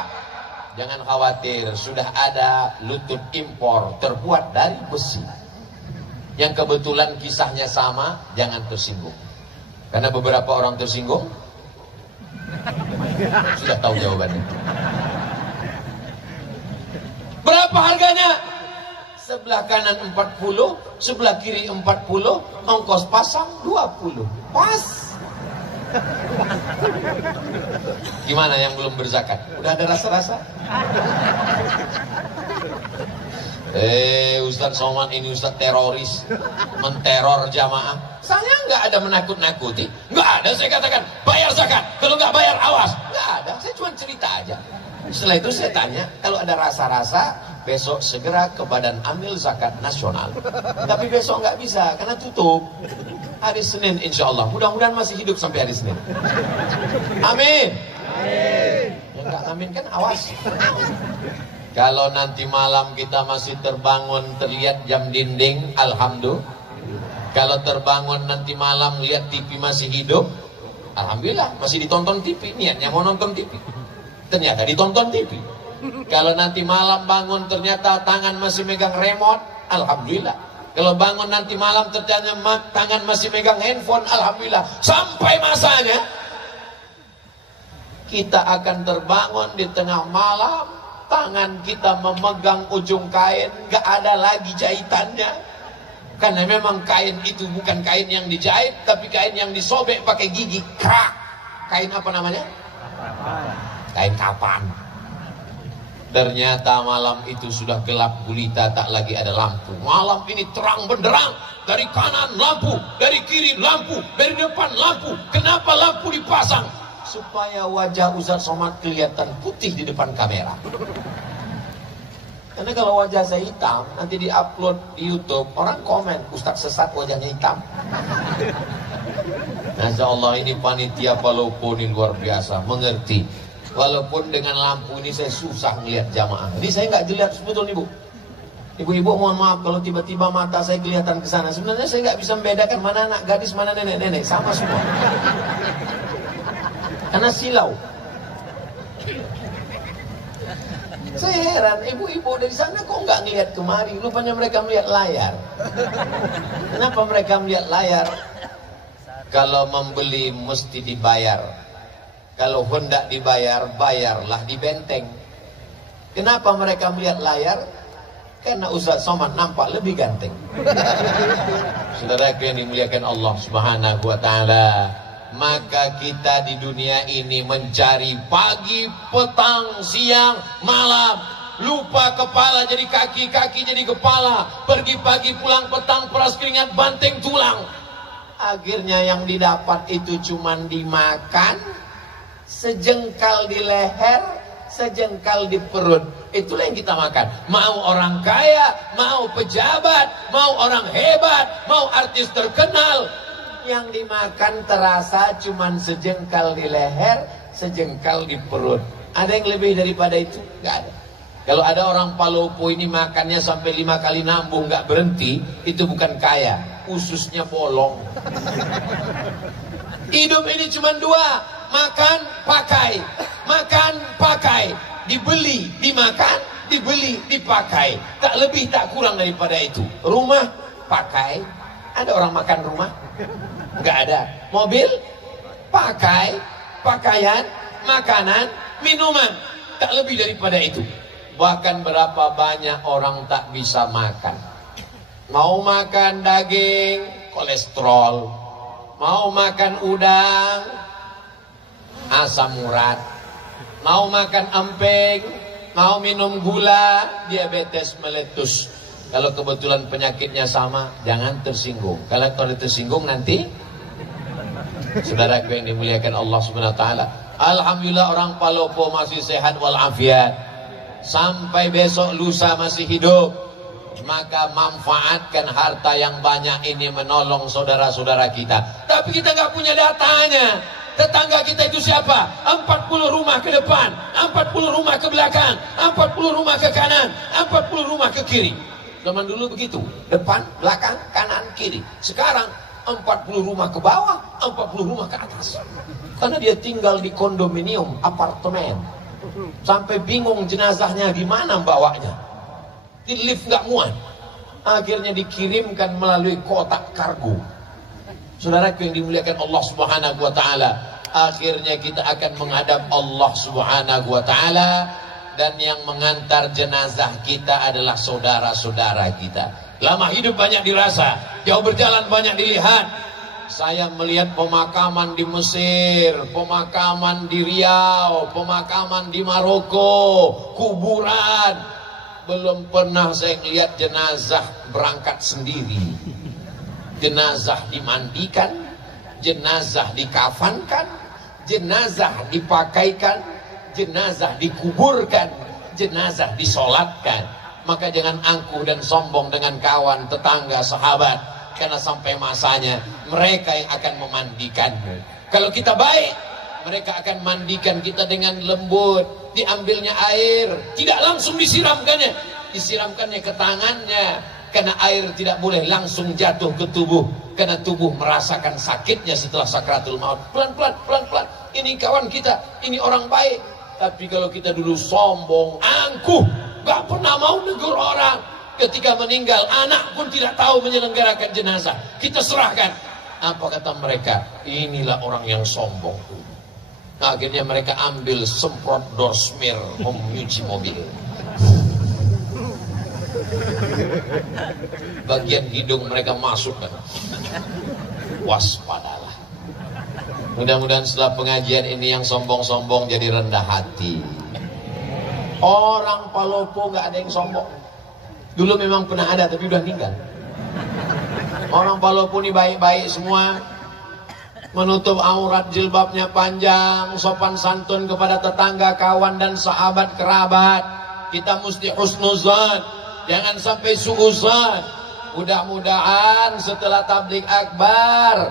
Jangan khawatir, sudah ada lutut impor terbuat dari besi. Yang kebetulan kisahnya sama, jangan tersinggung. Karena beberapa orang tersinggung sudah tahu jawabannya. Berapa harganya? Sebelah kanan 40, sebelah kiri 40, ongkos pasang 20. Pas. Gimana yang belum berzakat? Udah ada rasa-rasa? Ustadz Somad ini Ustadz teroris, menteror jamaah. Saya nggak ada menakut-nakuti, nggak ada. Saya katakan bayar zakat, kalau nggak bayar awas. Nggak ada, saya cuma cerita aja. Setelah itu saya tanya, kalau ada rasa-rasa, besok segera ke Badan Amil Zakat Nasional. Tapi besok nggak bisa, karena tutup. Hari Senin insya Allah. Mudah-mudahan masih hidup sampai hari Senin. Amin. Yang nggak amin kan awas. Kalau nanti malam kita masih terbangun, terlihat jam dinding, alhamdulillah. Kalau terbangun nanti malam lihat TV masih hidup, alhamdulillah, masih ditonton TV. Niatnya mau nonton TV, ternyata ditonton TV. Kalau nanti malam bangun ternyata tangan masih megang remote, alhamdulillah. Kalau bangun nanti malam ternyata tangan masih megang handphone, alhamdulillah. Sampai masanya kita akan terbangun di tengah malam, tangan kita memegang ujung kain, gak ada lagi jahitannya. Karena memang kain itu bukan kain yang dijahit, tapi kain yang disobek pakai gigi. Krak. Kain apa namanya? Kain kapan. Ternyata malam itu sudah gelap gulita, tak lagi ada lampu. Malam ini terang benderang. Dari kanan lampu, dari kiri lampu, dari depan lampu. Kenapa lampu dipasang? Supaya wajah Ustaz Somad kelihatan putih di depan kamera. Karena kalau wajah saya hitam, nanti di-upload di YouTube, orang komen, Ustaz sesat wajahnya hitam. Masya Allah, ini panitia Palopo ini luar biasa, mengerti. Walaupun dengan lampu ini saya susah melihat jamaah. Ini saya nggak jelas sebetulnya, Bu. Ibu-ibu mohon maaf kalau tiba-tiba mata saya kelihatan ke sana. Sebenarnya saya nggak bisa membedakan mana anak gadis, mana nenek-nenek, sama semua. Karena silau. Saya heran, ibu-ibu dari sana kok nggak ngelihat kemari? Rupanya mereka melihat layar. Kenapa mereka melihat layar? Kalau membeli mesti dibayar. Kalau hendak dibayar, bayarlah di benteng. Kenapa mereka melihat layar? Karena Ustaz Somad nampak lebih ganteng. Saudara yang dimuliakan Allah Subhanahu wa Ta'ala, maka kita di dunia ini mencari pagi, petang, siang, malam. Lupa kepala jadi kaki, kaki jadi kepala. Pergi pagi, pulang petang, peras keringat, banteng tulang. Akhirnya yang didapat itu cuman dimakan, sejengkal di leher, sejengkal di perut. Itulah yang kita makan. Mau orang kaya, mau pejabat, mau orang hebat, mau artis terkenal, yang dimakan terasa cuman sejengkal di leher, sejengkal di perut. Ada yang lebih daripada itu? Gak ada. Kalau ada orang Palopo ini makannya sampai 5 kali nambung gak berhenti, itu bukan kaya, ususnya bolong. Hidup ini cuma 2, makan, pakai. Makan, pakai. Dibeli, dimakan, dibeli, dipakai. Tak lebih, tak kurang daripada itu. Rumah, pakai. Ada orang makan rumah? Enggak ada. Mobil, pakai. Pakaian, makanan, minuman. Tak lebih daripada itu. Bahkan berapa banyak orang tak bisa makan. Mau makan daging, kolesterol. Mau makan udang, asam urat. Mau makan emping, mau minum gula, diabetes meletus. Kalau kebetulan penyakitnya sama, jangan tersinggung. Kalau tersinggung nanti, saudaraku yang dimuliakan Allah Subhanahu wa Ta'ala, alhamdulillah orang Palopo masih sehat walafiat. Sampai besok lusa masih hidup. Maka manfaatkan harta yang banyak ini menolong saudara-saudara kita. Tapi kita nggak punya datanya. Tetangga kita itu siapa? 40 rumah ke depan, 40 rumah ke belakang, 40 rumah ke kanan, 40 rumah ke kiri. Zaman dulu begitu, depan, belakang, kanan, kiri. Sekarang 40 rumah ke bawah, 40 rumah ke atas. Karena dia tinggal di kondominium, apartemen. Sampai bingung jenazahnya gimana bawanya. Di lift nggak muat. Akhirnya dikirimkan melalui kotak kargo. Saudaraku yang dimuliakan Allah Subhanahu wa Ta'ala, akhirnya kita akan menghadap Allah Subhanahu wa Ta'ala, dan yang mengantar jenazah kita adalah saudara-saudara kita. Lama hidup banyak dirasa, jauh berjalan banyak dilihat. Saya melihat pemakaman di Mesir, pemakaman di Riau, pemakaman di Maroko, kuburan. Belum pernah saya melihat jenazah berangkat sendiri. Jenazah dimandikan, jenazah dikafankan, jenazah dipakaikan, jenazah dikuburkan, jenazah disolatkan. Maka jangan angkuh dan sombong dengan kawan, tetangga, sahabat. Karena sampai masanya mereka yang akan memandikanmu. Kalau kita baik, mereka akan mandikan kita dengan lembut. Diambilnya air, tidak langsung disiramkannya, disiramkannya ke tangannya. Karena air tidak boleh langsung jatuh ke tubuh, karena tubuh merasakan sakitnya setelah sakratul maut. Pelan-pelan, pelan-pelan. Ini kawan kita, ini orang baik. Tapi kalau kita dulu sombong, angkuh, gak pernah mau negur orang, ketika meninggal, anak pun tidak tahu menyelenggarakan jenazah. Kita serahkan. Apa kata mereka? Inilah orang yang sombong. Nah, akhirnya mereka ambil semprot door smear menyuci mobil. Bagian hidung mereka masukkan. Waspadalah. Mudah-mudahan setelah pengajian ini yang sombong-sombong jadi rendah hati. Orang Palopo nggak ada yang sombong. Dulu memang pernah ada tapi udah meninggal. Orang Palopo ini baik-baik semua, menutup aurat, jilbabnya panjang, sopan santun kepada tetangga, kawan dan sahabat kerabat. Kita mesti husnuzan, jangan sampai suuzan. Mudah-mudahan setelah tabligh akbar,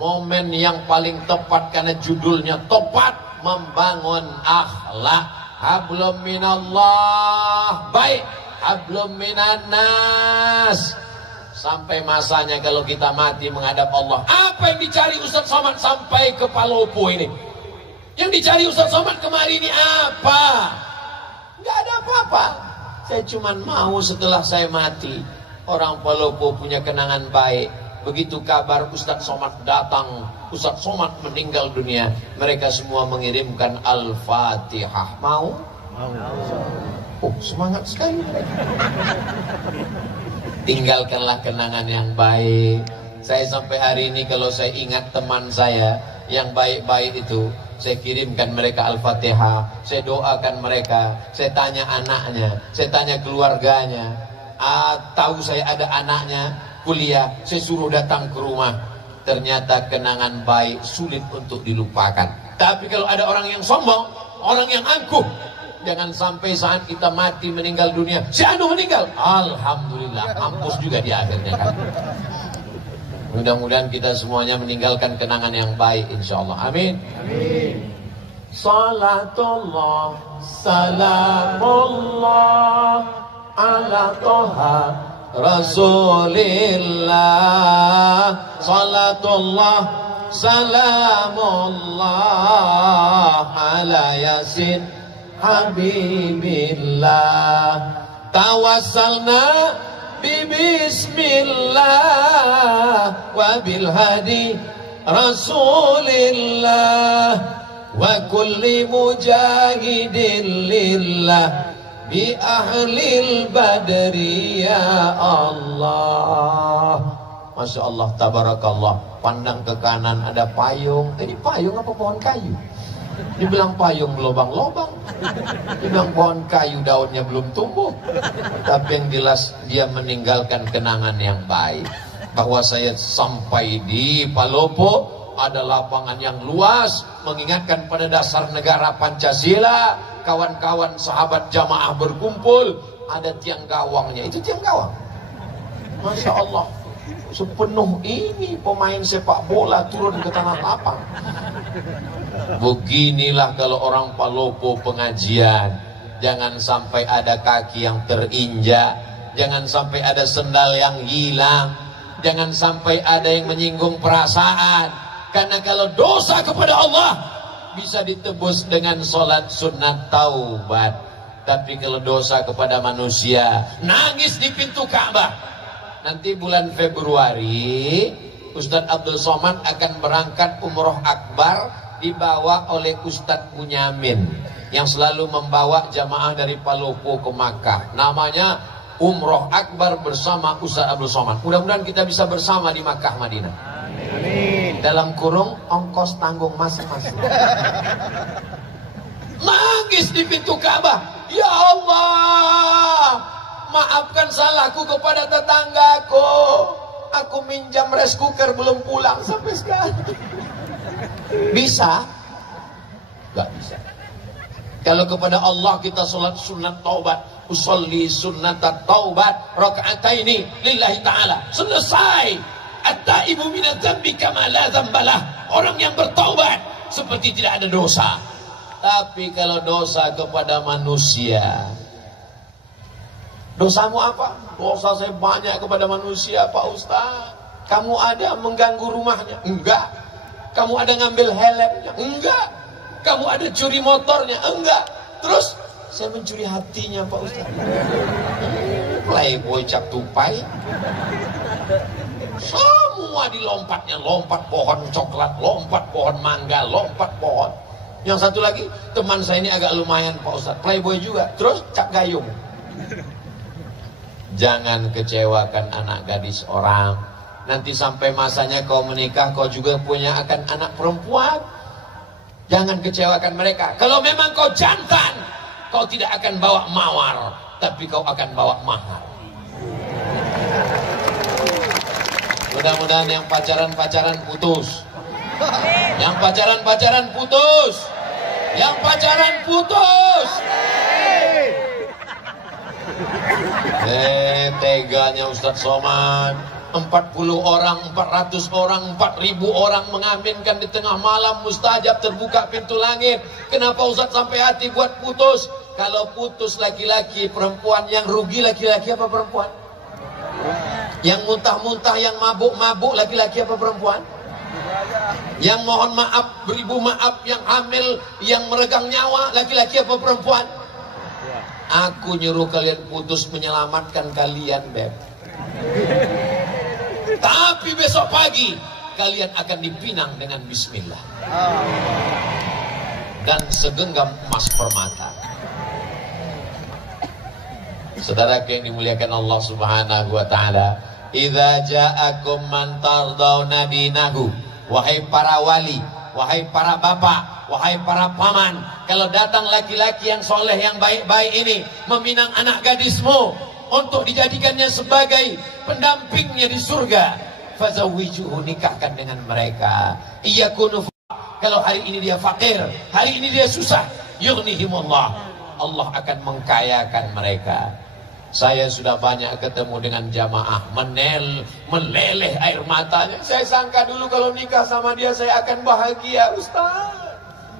momen yang paling tepat karena judulnya tepat, membangun akhlak. Hablum minallah, baik, hablum minannas. Sampai masanya kalau kita mati menghadap Allah. Apa yang dicari Ustaz Somad sampai ke Palopo ini? Yang dicari Ustaz Somad kemarin ini apa? Nggak ada apa-apa. Saya cuma mau setelah saya mati, orang Palopo punya kenangan baik. Begitu kabar Ustaz Somad datang, Ustaz Somad meninggal dunia, mereka semua mengirimkan Al-Fatihah. Mau? Oh, semangat sekali mereka. Tinggalkanlah kenangan yang baik. Saya sampai hari ini kalau saya ingat teman saya yang baik-baik itu, saya kirimkan mereka Al-Fatihah, saya doakan mereka, saya tanya anaknya, saya tanya keluarganya. Tahu saya ada anaknya kuliah, saya suruh datang ke rumah. Ternyata kenangan baik sulit untuk dilupakan. Tapi kalau ada orang yang sombong, orang yang angkuh, jangan sampai saat kita mati meninggal dunia, si anu meninggal, alhamdulillah, mampus juga di akhirnya kan. Mudah-mudahan kita semuanya meninggalkan kenangan yang baik, insyaallah. Amin. Amin. Salatullah, salamullah ala toha Rasulillah. Salatullah, salamullah ala yasin Habibillah. Tawassalna bismillah wa bil hadi Rasulillah wa kulli mujahidin lillah bi ahlil badri ya Allah. Masya Allah, tabarakallah. Pandang ke kanan ada payung. Ini payung apa pohon kayu? Dibilang payung lobang-lobang, dibilang pohon kayu daunnya belum tumbuh. Tapi yang jelas dia meninggalkan kenangan yang baik. Bahwa saya sampai di Palopo, ada lapangan yang luas, mengingatkan pada dasar negara Pancasila. Kawan-kawan sahabat jamaah berkumpul, ada tiang gawangnya. Itu tiang gawang, Masya Allah, sepenuh ini pemain sepak bola turun ke tanah lapang. Beginilah kalau orang Palopo pengajian. Jangan sampai ada kaki yang terinjak, jangan sampai ada sendal yang hilang, jangan sampai ada yang menyinggung perasaan. Karena kalau dosa kepada Allah bisa ditebus dengan sholat sunat taubat. Tapi kalau dosa kepada manusia, nangis di pintu Ka'bah. Nanti bulan Februari Ustadz Abdul Somad akan berangkat umroh akbar, dibawa oleh Ustadz Bunyamin yang selalu membawa jamaah dari Palopo ke Makkah. Namanya umroh akbar bersama Ustadz Abdul Somad. Mudah-mudahan kita bisa bersama di Makkah Madinah. Amin. Dalam kurung ongkos tanggung masing-masing. Nangis di pintu Ka'bah, ya Allah, maafkan salahku kepada tetanggaku. Aku minjam rice cooker belum pulang sampai sekarang. Bisa? Gak bisa. Kalau kepada Allah kita sholat sunat taubat, usolli sunat taubat raka'ataini lillahi ta'ala, selesai. At-taibu minadz dzambi kama la dzambalah. Orang yang bertaubat seperti tidak ada dosa. Tapi kalau dosa kepada manusia, dosamu apa? Dosa saya banyak kepada manusia, Pak Ustaz. Kamu ada mengganggu rumahnya? Enggak. Kamu ada ngambil helmnya? Enggak. Kamu ada curi motornya? Enggak. Terus saya mencuri hatinya, Pak Ustaz. playboy cap tupai. Semua dilompatnya, lompat pohon coklat, lompat pohon mangga, lompat pohon. Yang satu lagi, teman saya ini agak lumayan Pak Ustadz, playboy juga, terus cap gayung. Jangan kecewakan anak gadis orang. Nanti sampai masanya kau menikah, kau juga punya akan anak perempuan. Jangan kecewakan mereka. Kalau memang kau jantan, kau tidak akan bawa mawar, tapi kau akan bawa mahar. Mudah-mudahan yang pacaran-pacaran putus. Yang pacaran-pacaran putus. Yang pacaran putus. Teganya Ustadz Somad. 40 orang, 400 orang, 4000 orang mengaminkan di tengah malam mustajab, terbuka pintu langit. Kenapa Ustadz sampai hati buat putus? Kalau putus laki-laki, perempuan yang rugi laki-laki apa perempuan? Yang muntah-muntah, yang mabuk-mabuk laki-laki apa perempuan? Yang mohon maaf, beribu maaf, yang hamil, yang meregang nyawa laki-laki apa perempuan? Aku nyuruh kalian putus menyelamatkan kalian, Beb. Tapi besok pagi kalian akan dipinang dengan bismillah dan segenggam emas permata. Saudara yang dimuliakan Allah Subhanahu wa taala, idza ja'akum man tardawna dinahu, wahai para wali, wahai para bapak, wahai para paman, kalau datang laki-laki yang soleh, yang baik-baik ini meminang anak gadismu untuk dijadikannya sebagai pendampingnya di surga, fazawwijuhu, nikahkan dengan mereka. Iyakunu, kalau hari ini dia fakir, hari ini dia susah, yughnihimullah, Allah akan mengkayakan mereka. Saya sudah banyak ketemu dengan jamaah meleleh air matanya. Saya sangka dulu kalau nikah sama dia saya akan bahagia, Ustaz.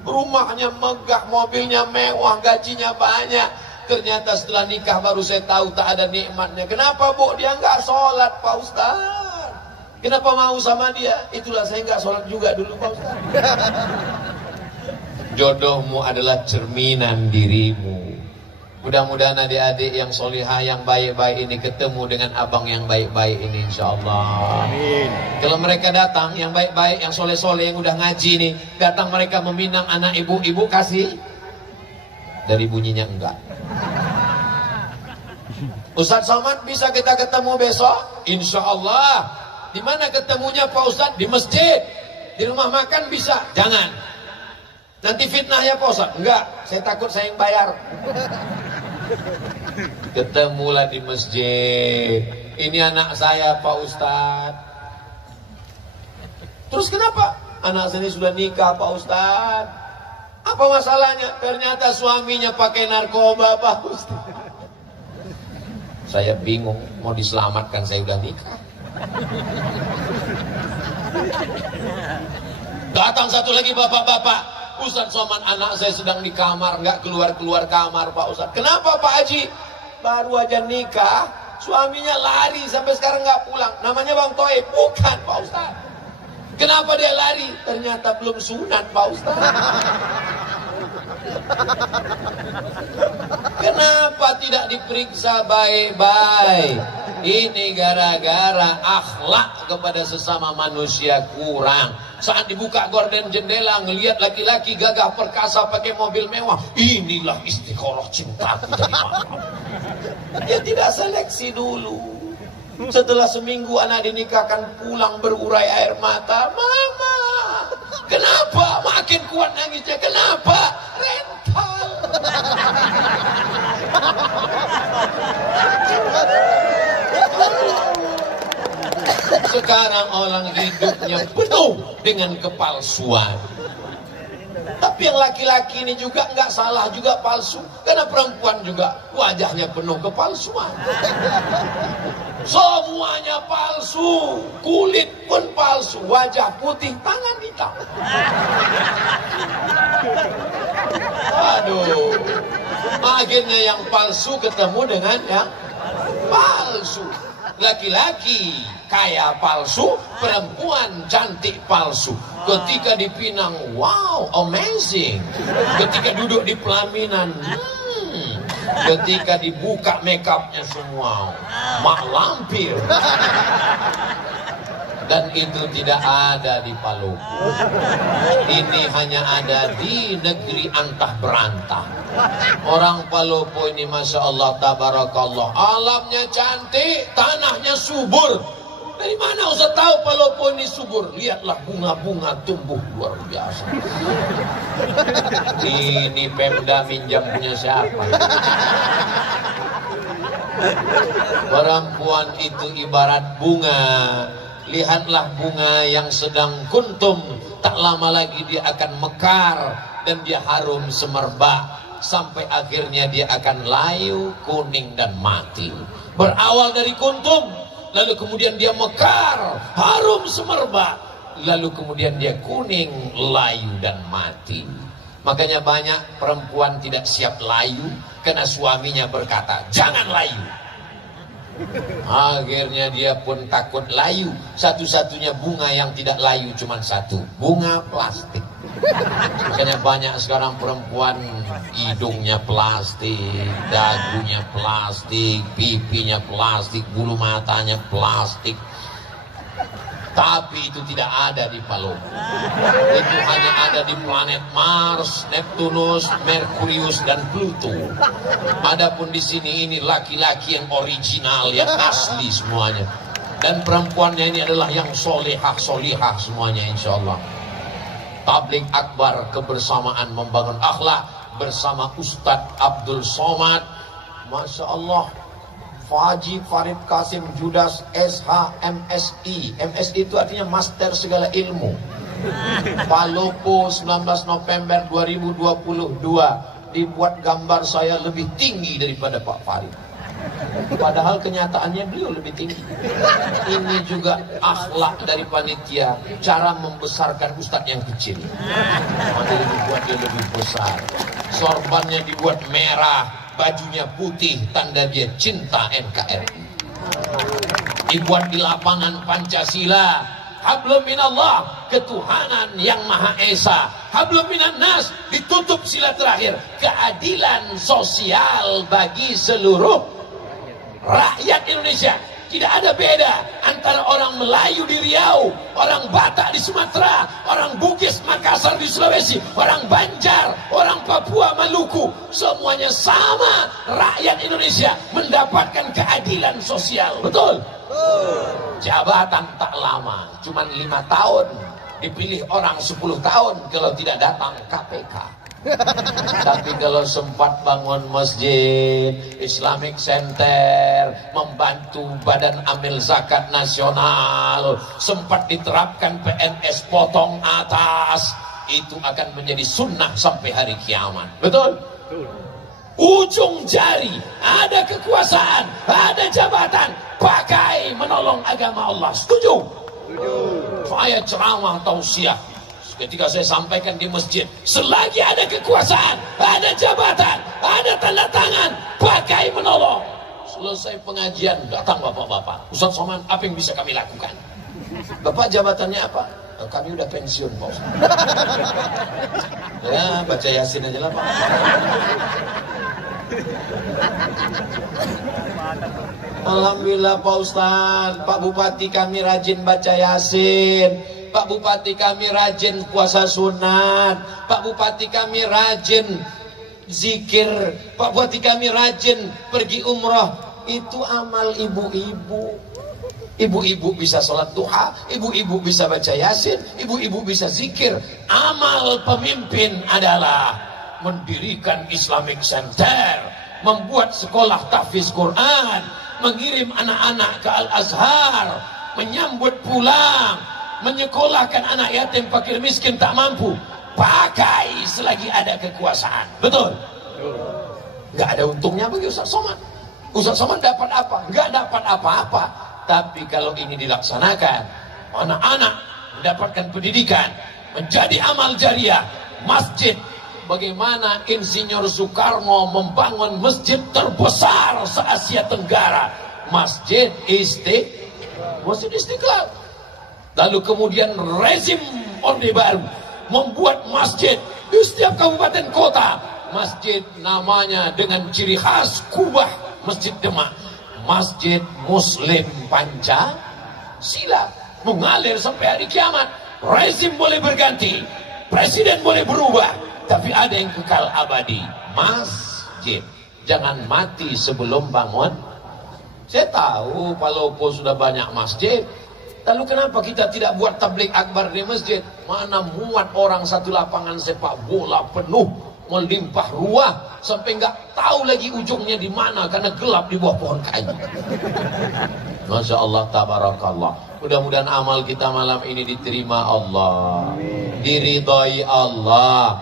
Rumahnya megah, mobilnya mewah, gajinya banyak. Ternyata setelah nikah baru saya tahu tak ada nikmatnya. Kenapa, Bu? Dia nggak sholat, Pak Ustaz. Kenapa mau sama dia? Itulah saya nggak sholat juga dulu, Pak Ustaz. Jodohmu adalah cerminan dirimu. Mudah-mudahan adik-adik yang solihah, yang baik-baik ini ketemu dengan abang yang baik-baik ini, insyaAllah. Amin. Kalau mereka datang, yang baik-baik, yang soleh-soleh, yang udah ngaji nih, datang mereka meminang anak ibu-ibu, kasih. Dari bunyinya enggak. Ustadz Somad, bisa kita ketemu besok? InsyaAllah. Di mana ketemunya Pak Ustadz? Di masjid. Di rumah makan bisa? Jangan. Nanti fitnah ya Pak Ustadz? Enggak, saya takut saya yang bayar. Ketemulah di masjid. Ini anak saya Pak Ustadz. Terus kenapa? Anak saya sudah nikah Pak Ustadz. Apa masalahnya? Ternyata suaminya pakai narkoba Pak Ustadz. Saya bingung, mau diselamatkan, saya udah nikah. Datang satu lagi bapak-bapak, Ustadz Somad, anak saya sedang di kamar, nggak keluar-keluar kamar Pak Ustadz. Kenapa Pak Haji? Baru aja nikah, suaminya lari sampai sekarang nggak pulang. Namanya Bang Toib? Bukan Pak Ustadz. Kenapa dia lari? Ternyata belum sunat Pak Ustadz. Kenapa tidak diperiksa baik-baik? Ini gara-gara akhlak kepada sesama manusia kurang. Saat dibuka gorden jendela, ngelihat laki-laki gagah perkasa pakai mobil mewah, inilah istiqoroh cintaku dari mama. Dia tidak seleksi dulu. Setelah seminggu anak dinikahkan, pulang berurai air mata. Mama, kenapa? Makin kuat nangisnya. Kenapa? Rental. Sekarang orang hidupnya penuh dengan kepalsuan. Tapi yang laki-laki ini juga nggak salah juga palsu. Karena perempuan juga wajahnya penuh kepalsuan. Semuanya palsu. Kulit pun palsu. Wajah putih, tangan hitam. Aduh. Akhirnya yang palsu ketemu dengan yang palsu. Laki-laki kaya palsu, perempuan cantik palsu. Ketika dipinang, wow, amazing. Ketika duduk di pelaminan, Ketika dibuka makeupnya semua mak lampir. Dan itu tidak ada di Palopo. Ini hanya ada di negeri antah berantah. Orang Palopo ini Masya Allah tabarakallah, alamnya cantik, tanahnya subur. Dari mana Ustaz tahu Palopo ini subur? Lihatlah bunga-bunga tumbuh luar biasa. Ini Pemda minjam punya siapa? Perempuan itu ibarat bunga. Lihatlah bunga yang sedang kuntum, tak lama lagi dia akan mekar dan dia harum semerbak sampai akhirnya dia akan layu, kuning dan mati. Berawal dari kuntum, lalu kemudian dia mekar, harum semerbak, lalu kemudian dia kuning, layu dan mati. Makanya banyak perempuan tidak siap layu karena suaminya berkata, "Jangan layu." Akhirnya dia pun takut layu. Satu-satunya bunga yang tidak layu cuma satu, bunga plastik. Makanya banyak sekarang perempuan hidungnya plastik, dagunya plastik, pipinya plastik, bulu matanya plastik. Tapi itu tidak ada di Palopo. Itu hanya ada di planet Mars, Neptunus, Merkurius dan Pluto. Adapun di sini ini laki-laki yang original, yang asli semuanya. Dan perempuannya ini adalah yang solihah semuanya insya Allah. Tabligh akbar kebersamaan membangun akhlak bersama Ustadz Abdul Somad. Masya Allah. Faji Farid Kasim Judas SH MSI. MSI itu artinya Master Segala Ilmu. Palopo 19 November 2022. Dibuat gambar saya lebih tinggi daripada Pak Farid. Padahal kenyataannya beliau lebih tinggi. Ini juga akhlak dari panitia, cara membesarkan ustadz yang kecil. Makanya dibuat dia lebih besar. Sorbannya dibuat merah, bajunya putih, tanda dia cinta NKRI. Dibuat di lapangan Pancasila. Hablum minallah, ketuhanan yang Maha Esa. Hablum minan nas, ditutup sila terakhir, keadilan sosial bagi seluruh rakyat Indonesia. Tidak ada beda antara orang Melayu di Riau, orang Batak di Sumatera, orang Bugis Makassar di Sulawesi, orang Banjar, orang Papua Maluku. Semuanya sama, rakyat Indonesia mendapatkan keadilan sosial. Betul? Jabatan tak lama, cuma 5 tahun. Dipilih orang 10 tahun kalau tidak datang KPK. Tapi kalau sempat bangun masjid, Islamic Center, membantu Badan Amil Zakat Nasional, sempat diterapkan PNS potong atas, itu akan menjadi sunnah sampai hari kiamat. Betul? Ujung jari, ada kekuasaan, ada jabatan, pakai menolong agama Allah. Setuju? Saya ceramah tausiah. Ketika saya sampaikan di masjid, selagi ada kekuasaan, ada jabatan, ada tanda tangan, pakai menolong. Selesai pengajian, datang bapak-bapak. Ustaz Somad, apa yang bisa kami lakukan? Bapak jabatannya apa? Kami udah pensiun, Pak. Ya, baca Yasin aja lah, Pak. Alhamdulillah Pak Ustaz, Pak Bupati kami rajin baca Yasin. Pak Bupati kami rajin puasa sunat. Pak Bupati kami rajin zikir. Pak Bupati kami rajin pergi umrah. Itu amal ibu-ibu. Ibu-ibu bisa sholat duha, ibu-ibu bisa baca Yasin, ibu-ibu bisa zikir. Amal pemimpin adalah mendirikan Islamic Center, membuat sekolah tahfiz Quran, mengirim anak-anak ke Al-Azhar, menyambut pulang, menyekolahkan anak yatim fakir miskin tak mampu. Pakai selagi ada kekuasaan. Betul? Gak ada untungnya bagi Ustaz Somad. Ustaz Somad dapat apa? Gak dapat apa-apa. Tapi kalau ini dilaksanakan, anak-anak mendapatkan pendidikan, menjadi amal jariah, masjid. Bagaimana Insinyur Soekarno membangun masjid terbesar se-Asia Tenggara, Masjid Istiqlal. Lalu kemudian rezim Orde Baru membuat masjid di setiap kabupaten kota, masjid namanya dengan ciri khas Kubah Masjid Demak, Masjid Muslim Pancasila, mengalir sampai hari kiamat. Rezim boleh berganti, presiden boleh berubah, tapi ada yang kekal abadi, masjid. Jangan mati sebelum bangun. Saya tahu Palopo sudah banyak masjid, lalu kenapa kita tidak buat tablik akbar di masjid? Mana muat orang satu lapangan sepak bola penuh, melimpah ruah, sampai nggak tahu lagi ujungnya di mana karena gelap di bawah pohon kayu. Masya Allah, tabarakallah. Mudah-mudahan amal kita malam ini diterima Allah, diridhai Allah.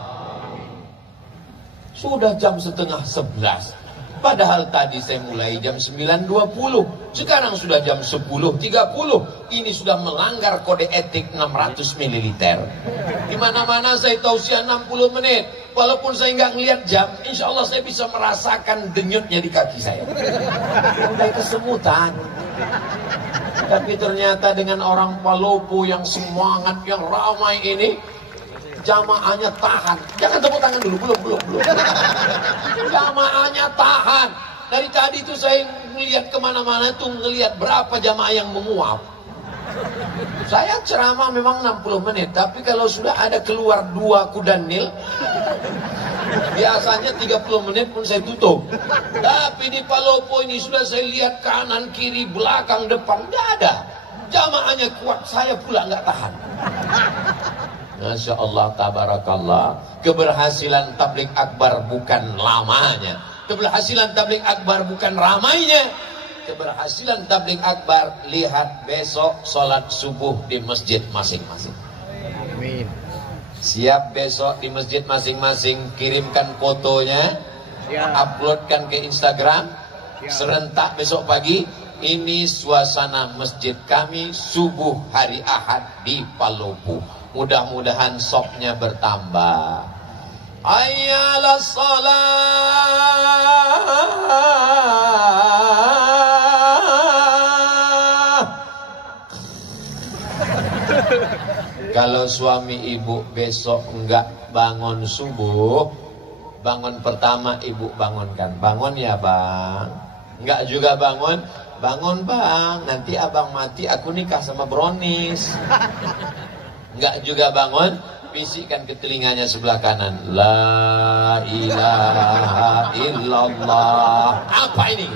Sudah jam 10:30. Padahal tadi saya mulai jam 9.20. Sekarang sudah jam 10.30. Ini sudah melanggar kode etik 600 ml. Di mana-mana saya tausiah 60 menit. Walaupun saya nggak ngelihat jam, insya Allah saya bisa merasakan denyutnya di kaki saya. Udah kesemutan. Tapi ternyata dengan orang Palopo yang semangat, yang ramai ini, jamaahnya tahan. Jangan tepuk tangan dulu, belum. Jamaahnya tahan. Dari tadi itu saya melihat kemana-mana tuh ngelihat berapa jamaah yang menguap. Saya ceramah memang 60 menit, tapi kalau sudah ada keluar 2 kuda nil, biasanya 30 menit pun saya tutup. Tapi di Palopo ini sudah saya lihat kanan, kiri, belakang, depan, nggak ada. Jamaahnya kuat, saya pula nggak tahan. Masya Allah, tabarakallah. Keberhasilan tablik akbar bukan lamanya, keberhasilan tablik akbar bukan ramainya. Keberhasilan tablik akbar, lihat besok sholat subuh di masjid masing-masing. Amin. Siap besok di masjid masing-masing, kirimkan fotonya, uploadkan ke Instagram. Serentak besok pagi. Ini suasana masjid kami subuh hari Ahad di Palopo. Mudah-mudahan sopnya bertambah. Ayyalas salat. Kalau suami ibu besok enggak bangun subuh, bangun pertama ibu bangunkan. Bangun ya bang. Enggak juga bangun. Bangun bang, nanti abang mati aku nikah sama Bronis. Enggak juga bangun, bisikkan ke telinganya sebelah kanan, la ilaha illallah. Apa ini?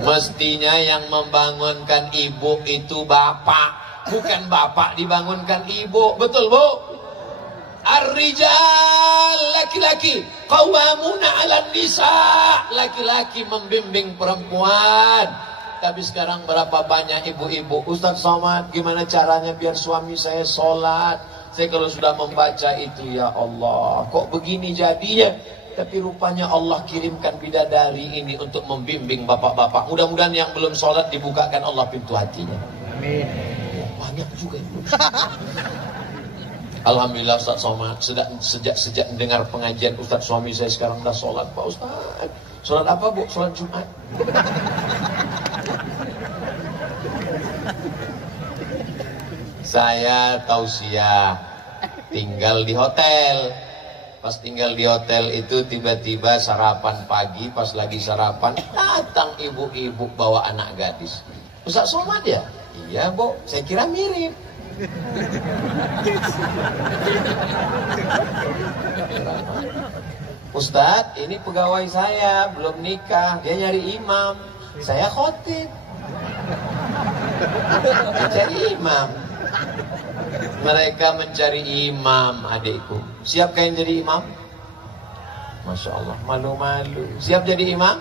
Mestinya yang membangunkan ibu itu bapak, bukan bapak dibangunkan ibu. Betul bu? Ar-rijal, laki-laki, qawwamuna 'alan nisa, laki-laki membimbing perempuan. Tapi sekarang berapa banyak ibu-ibu, Ustaz Somad, gimana caranya biar suami saya sholat? Saya kalau sudah membaca itu, ya Allah, kok begini jadinya? Tapi rupanya Allah kirimkan bidadari ini untuk membimbing bapak-bapak. Mudah-mudahan yang belum sholat dibukakan Allah pintu hatinya. Amin. Banyak juga ibu. Alhamdulillah Ustaz Somad, sejak dengar pengajian Ustaz, suami saya sekarang udah sholat Pak Ustaz. Sholat apa bu? Sholat Jumat. Saya tausiah tinggal di hotel. Pas tinggal di hotel itu tiba-tiba sarapan pagi, pas lagi sarapan datang ibu-ibu bawa anak gadis. Ustaz Somad ya? Iya bu, saya kira mirip. Ustadz, ini pegawai saya belum nikah, dia nyari imam, saya khotib. Mencari imam. Mereka mencari imam, adikku. Siap kalian jadi imam? Masya Allah, malu-malu. Siap jadi imam?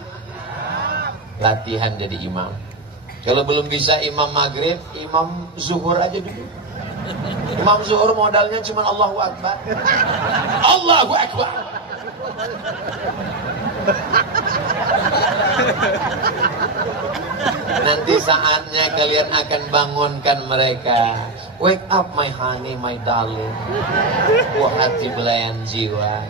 Latihan jadi imam. Kalau belum bisa imam maghrib, imam zuhur aja dulu. Imam zuhur modalnya cuma Allahu Akbar. Allahu Akbar. Nanti saatnya kalian akan bangunkan mereka. Wake up my honey, my darling. Wahai belayan jiwa.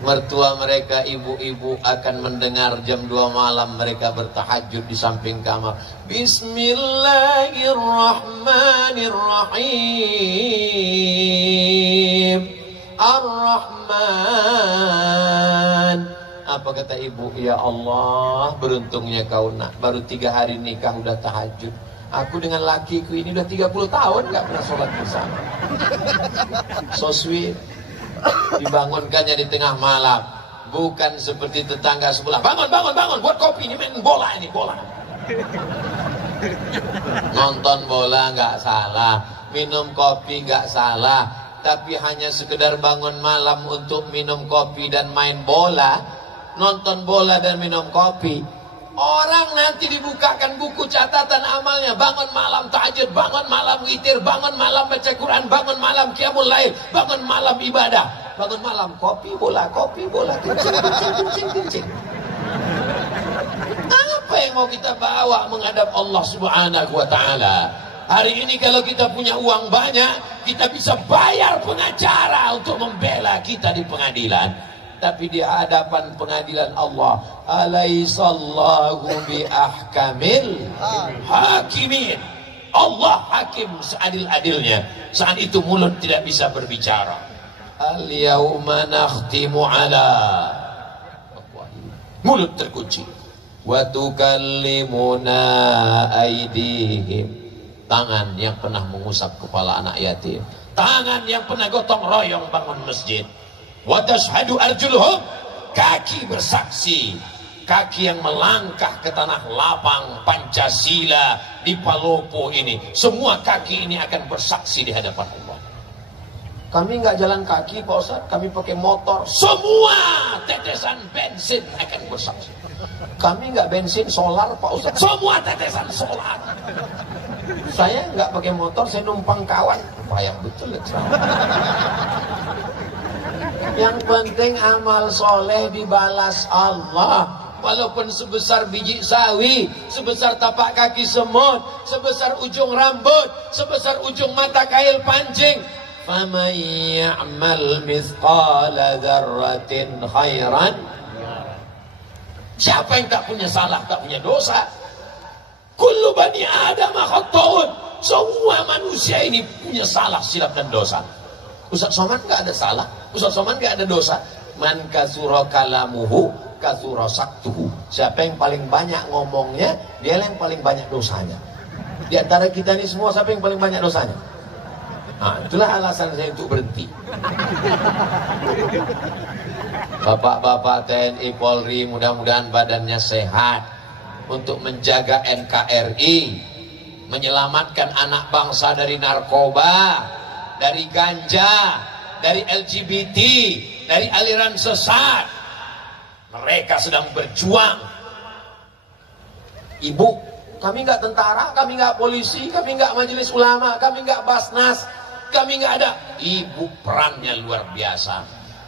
Mertua mereka ibu-ibu akan mendengar jam 2 malam mereka bertahajud di samping kamar. Bismillahirrahmanirrahim. Ar-Rahman. Apa kata ibu? Ya Allah, beruntungnya kau nak, baru 3 hari nikah udah tahajud. Aku dengan lakiku ini udah 30 tahun gak pernah sholat bersama. So sweet. Dibangunkannya di tengah malam, bukan seperti tetangga sebelah. Bangun, bangun, bangun, buat kopi, ini main bola, ini bola. Nonton bola nggak salah, minum kopi nggak salah, tapi hanya sekedar bangun malam untuk minum kopi dan main bola, nonton bola dan minum kopi. Orang nanti dibukakan buku catatan amalnya, bangun malam tahajud, bangun malam witir, bangun malam baca Quran, bangun malam qiyamul lail, bangun malam ibadah, bangun malam kopi bola, kencing. Apa yang mau kita bawa menghadap Allah Subhanahu wa taala? Hari ini kalau kita punya uang banyak, kita bisa bayar pengacara untuk membela kita di pengadilan. Tapi di hadapan pengadilan Allah, alaihissallahu bi ahkamil hakimin. Allah hakim seadil-adilnya. Saat itu mulut tidak bisa berbicara. Al yauma nakhtimu ala, mulut terkunci. Wa tukallimuna aydihim, tangan yang pernah mengusap kepala anak yatim, tangan yang pernah gotong royong bangun masjid. Wa tashhadu arjuluhum, kaki bersaksi, kaki yang melangkah ke tanah lapang Pancasila di Palopo ini, semua kaki ini akan bersaksi di hadapan Allah. Kami nggak jalan kaki Pak Ustaz, kami pakai motor, semua tetesan bensin akan bersaksi. Kami nggak bensin solar Pak Ustaz, semua tetesan solar. Saya nggak pakai motor, saya numpang kawan, payah betul ya. Yang penting amal soleh dibalas Allah. Walaupun sebesar biji sawi, sebesar tapak kaki semut, sebesar ujung rambut, sebesar ujung mata kail pancing. Faman ya'mal mithqala dzarratin khairan. Siapa yang tak punya salah, tak punya dosa? Kullu bani Adam khata'un. Semua manusia ini punya salah, silap dan dosa. Ustaz Somad nggak ada salah, Ustaz Somad nggak ada dosa. Man kasura kalamuhu kasura saktuhu. Siapa yang paling banyak ngomongnya, dia yang paling banyak dosanya. Di antara kita ini semua, siapa yang paling banyak dosanya? Nah, itulah alasan saya untuk berhenti. Bapak-bapak TNI Polri, mudah-mudahan badannya sehat untuk menjaga NKRI, menyelamatkan anak bangsa dari narkoba, dari ganja, dari LGBT, dari aliran sesat. Mereka sedang berjuang. Ibu, kami nggak tentara, kami nggak polisi, kami nggak majelis ulama, kami nggak basnas, kami nggak ada. Ibu perannya luar biasa,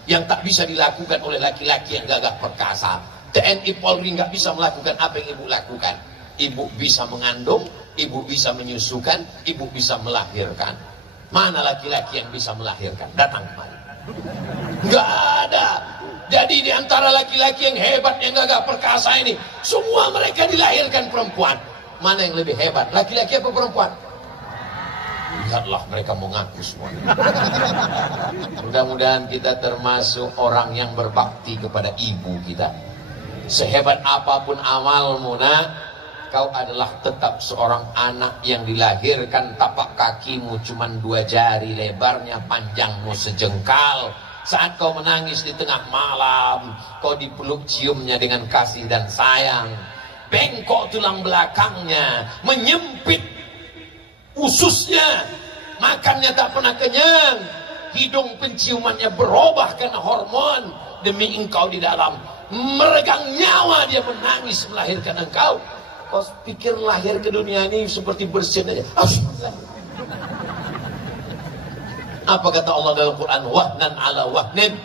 yang tak bisa dilakukan oleh laki-laki yang gagah perkasa. TNI Polri nggak bisa melakukan apa yang ibu lakukan. Ibu bisa mengandung, ibu bisa menyusukan, ibu bisa melahirkan. Mana laki-laki yang bisa melahirkan? Datang kemari. Nggak ada. Jadi di antara laki-laki yang hebat, yang gagah perkasa ini, semua mereka dilahirkan perempuan. Mana yang lebih hebat? Laki-laki apa perempuan? Lihatlah mereka mengaku semua. Mudah-mudahan kita termasuk orang yang berbakti kepada ibu kita. Sehebat apapun amalmu nak, kau adalah tetap seorang anak yang dilahirkan. Tapak kakimu cuma 2 jari lebarnya, panjangmu sejengkal. Saat kau menangis di tengah malam, kau dipeluk ciumnya dengan kasih dan sayang. Bengkok tulang belakangnya, menyempit ususnya, makannya tak pernah kenyang. Hidung penciumannya berubah karena hormon. Demi engkau di dalam, meregang nyawa dia menangis melahirkan engkau. Kau pikir lahir ke dunia ini seperti bersin aja. Apa kata Allah dalam Quran? Wahnan ala wahnin.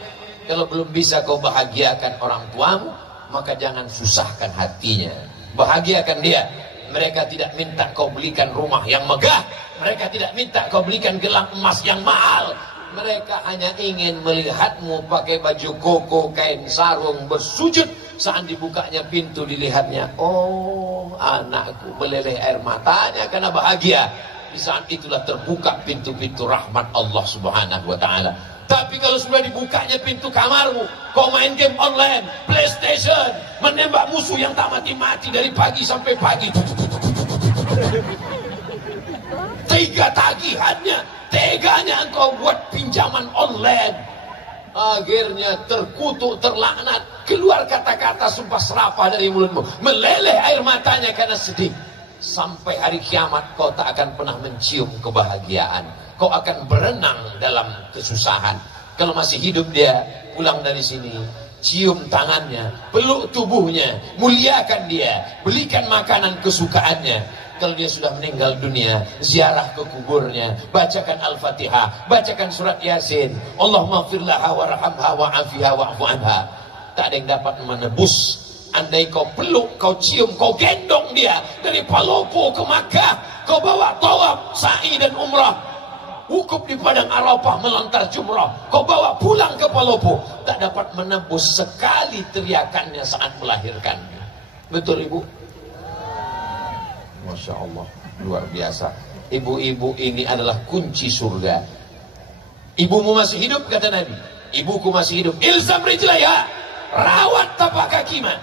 Kalau belum bisa kau bahagiakan orang tuamu, maka jangan susahkan hatinya. Bahagiakan dia. Mereka tidak minta kau belikan rumah yang megah, mereka tidak minta kau belikan gelang emas yang mahal. Mereka hanya ingin melihatmu pakai baju koko, kain sarung, bersujud. Saat dibukanya pintu dilihatnya, oh anakku, meleleh air matanya karena bahagia. Di saat itulah terbuka pintu-pintu rahmat Allah Subhanahu wa ta'ala. Tapi kalau sudah dibukanya pintu kamarmu, kau main game online, PlayStation, menembak musuh yang tak mati-mati dari pagi sampai pagi. Tiga tagihannya, teganya engkau buat pinjaman online. Akhirnya terkutuk, terlaknat, keluar kata-kata sumpah serapah dari mulutmu, meleleh air matanya karena sedih. Sampai hari kiamat kau tak akan pernah mencium kebahagiaan. Kau akan berenang dalam kesusahan. Kalau masih hidup dia, pulang dari sini, cium tangannya, peluk tubuhnya, muliakan dia, belikan makanan kesukaannya. Kalau dia sudah meninggal dunia, ziarah ke kuburnya, bacakan Al-Fatihah, bacakan surat Yasin. Allahumma firlaha warhamha wa'afiha wa'fu anha. Tak ada yang dapat menebus. Andai kau peluk, kau cium, kau gendong dia dari Palopo ke Makkah, kau bawa tawaf, sa'i dan umrah, wukuf di padang Arafah, melontar jumrah, kau bawa pulang ke Palopo, tak dapat menebus sekali teriakannya saat melahirkannya. Betul ibu? Masya Allah, luar biasa. Ibu-ibu ini adalah kunci surga. Ibumu masih hidup, kata Nabi. Ibuku masih hidup. Ilzam rijlaiha, rawat tapak kakinya.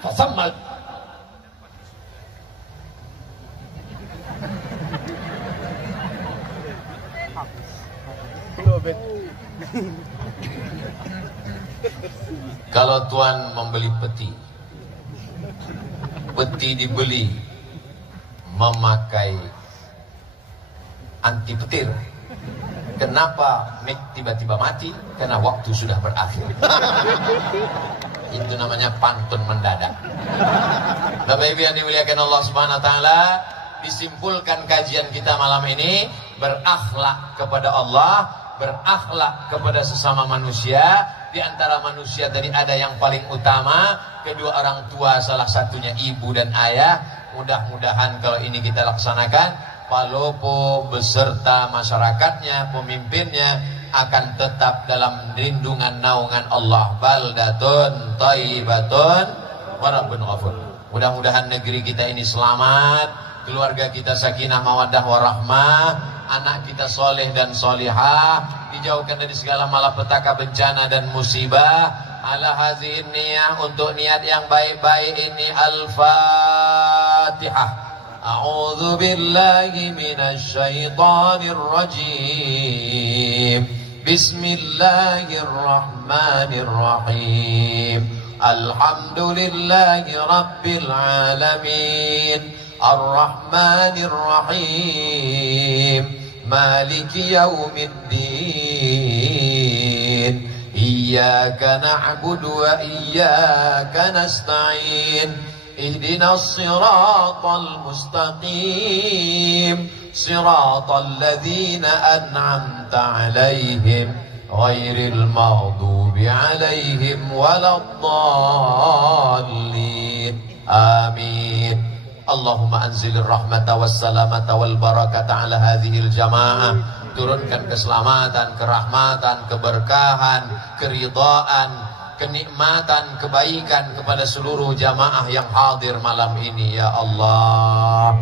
Fasammal. Kalau tuan membeli peti, peti dibeli memakai anti petir. Kenapa mic tiba-tiba mati? Karena waktu sudah berakhir. Itu namanya pantun mendadak. Bapak Ibu yang dimuliakan Allah Subhanahu wa taala, disimpulkan kajian kita malam ini, berakhlak kepada Allah, berakhlak kepada sesama manusia. Di antara manusia tadi ada yang paling utama, kedua orang tua, salah satunya ibu dan ayah. Mudah-mudahan kalau ini kita laksanakan, Palopo beserta masyarakatnya, pemimpinnya akan tetap dalam lindungan naungan Allah. Baldatun thayyibatun wa rabbun ghafur. Mudah-mudahan negeri kita ini selamat, keluarga kita sakinah mawaddah warahmah, anak kita soleh dan solihah, dijauhkan dari segala malapetaka, bencana dan musibah. Ala hazihin niyah, untuk niat yang baik-baik ini. Al-Fatihah. A'udzu billahi minasy syaithanir rajim. Bismillahirrahmanirrahim. Alhamdulillahi rabbil alamin. Ar-Rahmanir Rahim. Maliki yaumiddin. Iyyaka na'budu wa iyyaka nasta'in. Ihdinas siratal mustaqim. Siratal ladzina an'amta 'alaihim ghairil maghdubi 'alaihim waladdallin. Amin. Allahumma anzilir rahmata wassalamata wal barakata ala hadhil jamaah. Turunkan keselamatan, kerahmatan, keberkahan, keridhaan, kenikmatan, kebaikan kepada seluruh jamaah yang hadir malam ini ya Allah.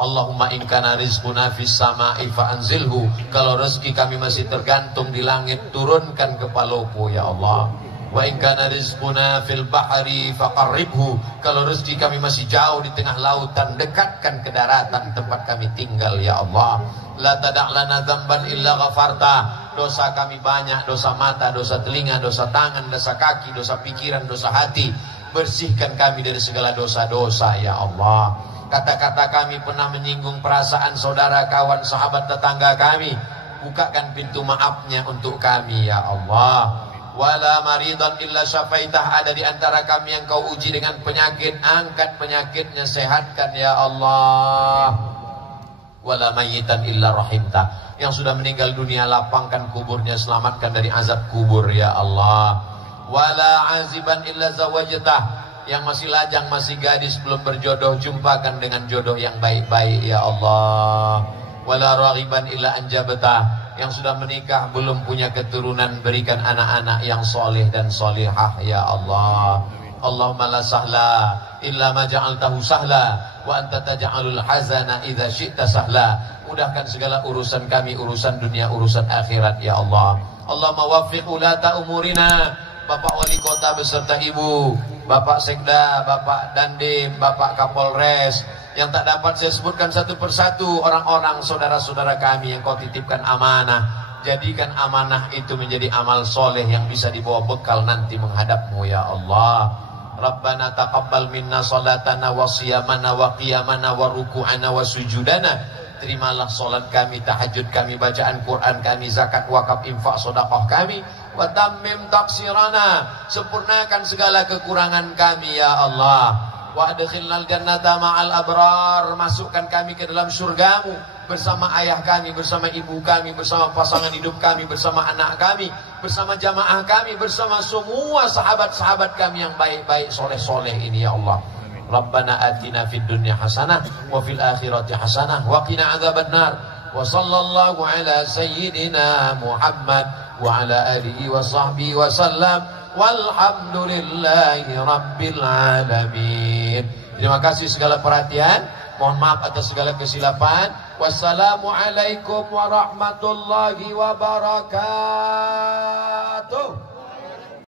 Allahumma in kana rizquna fis sama'i fa anzilhu. Kalau rezeki kami masih tergantung di langit, turunkan ke Palopo ya Allah. Wa in kana rizquna fil bahri faqarribhu. Kalau rezeki kami masih jauh di tengah lautan, dekatkan ke daratan tempat kami tinggal ya Allah. La tada' lana dzamban illa ghafarta. Dosa kami banyak, dosa mata, dosa telinga, dosa tangan, dosa kaki, dosa pikiran, dosa hati. Bersihkan kami dari segala dosa-dosa ya Allah. Kata-kata kami pernah menyinggung perasaan saudara, kawan, sahabat, tetangga kami, bukakan pintu maafnya untuk kami ya Allah. Wala maridan illa syafaitah. Ada di antara kami yang kau uji dengan penyakit, angkat penyakitnya, sehatkan ya Allah. Wala mayyitan illa rahimtah. Yang sudah meninggal dunia, lapangkan kuburnya, selamatkan dari azab kubur ya Allah. Wala aziban illa zawajtah. Yang masih lajang, masih gadis, belum berjodoh, jumpakan dengan jodoh yang baik-baik ya Allah. Wala raghiban illa anjabtah. yang sudah menikah belum punya keturunan, berikan anak-anak yang soleh dan solihah ya Allah. Allahumma la sahla illa ma ja'altahu sahla wa anta taj'alul hazana idza syi'ta sahla. Mudahkan segala urusan kami, urusan dunia, urusan akhirat ya Allah. Allahumma waffiq ulata umurina, Bapak Wali Kota beserta Ibu, Bapak Sekda, Bapak Dandim, Bapak Kapolres, yang tak dapat saya sebutkan satu persatu, orang-orang saudara-saudara kami yang kau titipkan amanah. Jadikan amanah itu menjadi amal soleh yang bisa dibawa bekal nanti menghadapmu ya Allah. Rabbana taqabbal minna salatana wa siyamana wa qiyamana wa ruku'ana wa sujudana. Terimalah solat kami, tahajud kami, bacaan Quran kami, zakat, wakaf, infak, sedekah kami. Wa tammim taksirana, sempurnakan segala kekurangan kami ya Allah. Wa adkhilnal jannata ma'al abrar, masukkan kami ke dalam surgamu bersama ayah kami, bersama ibu kami, bersama pasangan hidup kami, bersama anak kami, bersama jamaah kami, bersama semua sahabat-sahabat kami yang baik-baik, soleh-soleh ini ya Allah. Rabbana atina fid dunya hasanah wa fil akhirati hasanah wa qina adzabannar. Wa sallallahu ala sayyidina Muhammad wa ala alihi wa sahbihi wa sallam. Walhamdulillahi rabbil alamin. Terima kasih segala perhatian. Mohon maaf atas segala kesilapan. Wassalamualaikum warahmatullahi wabarakatuh.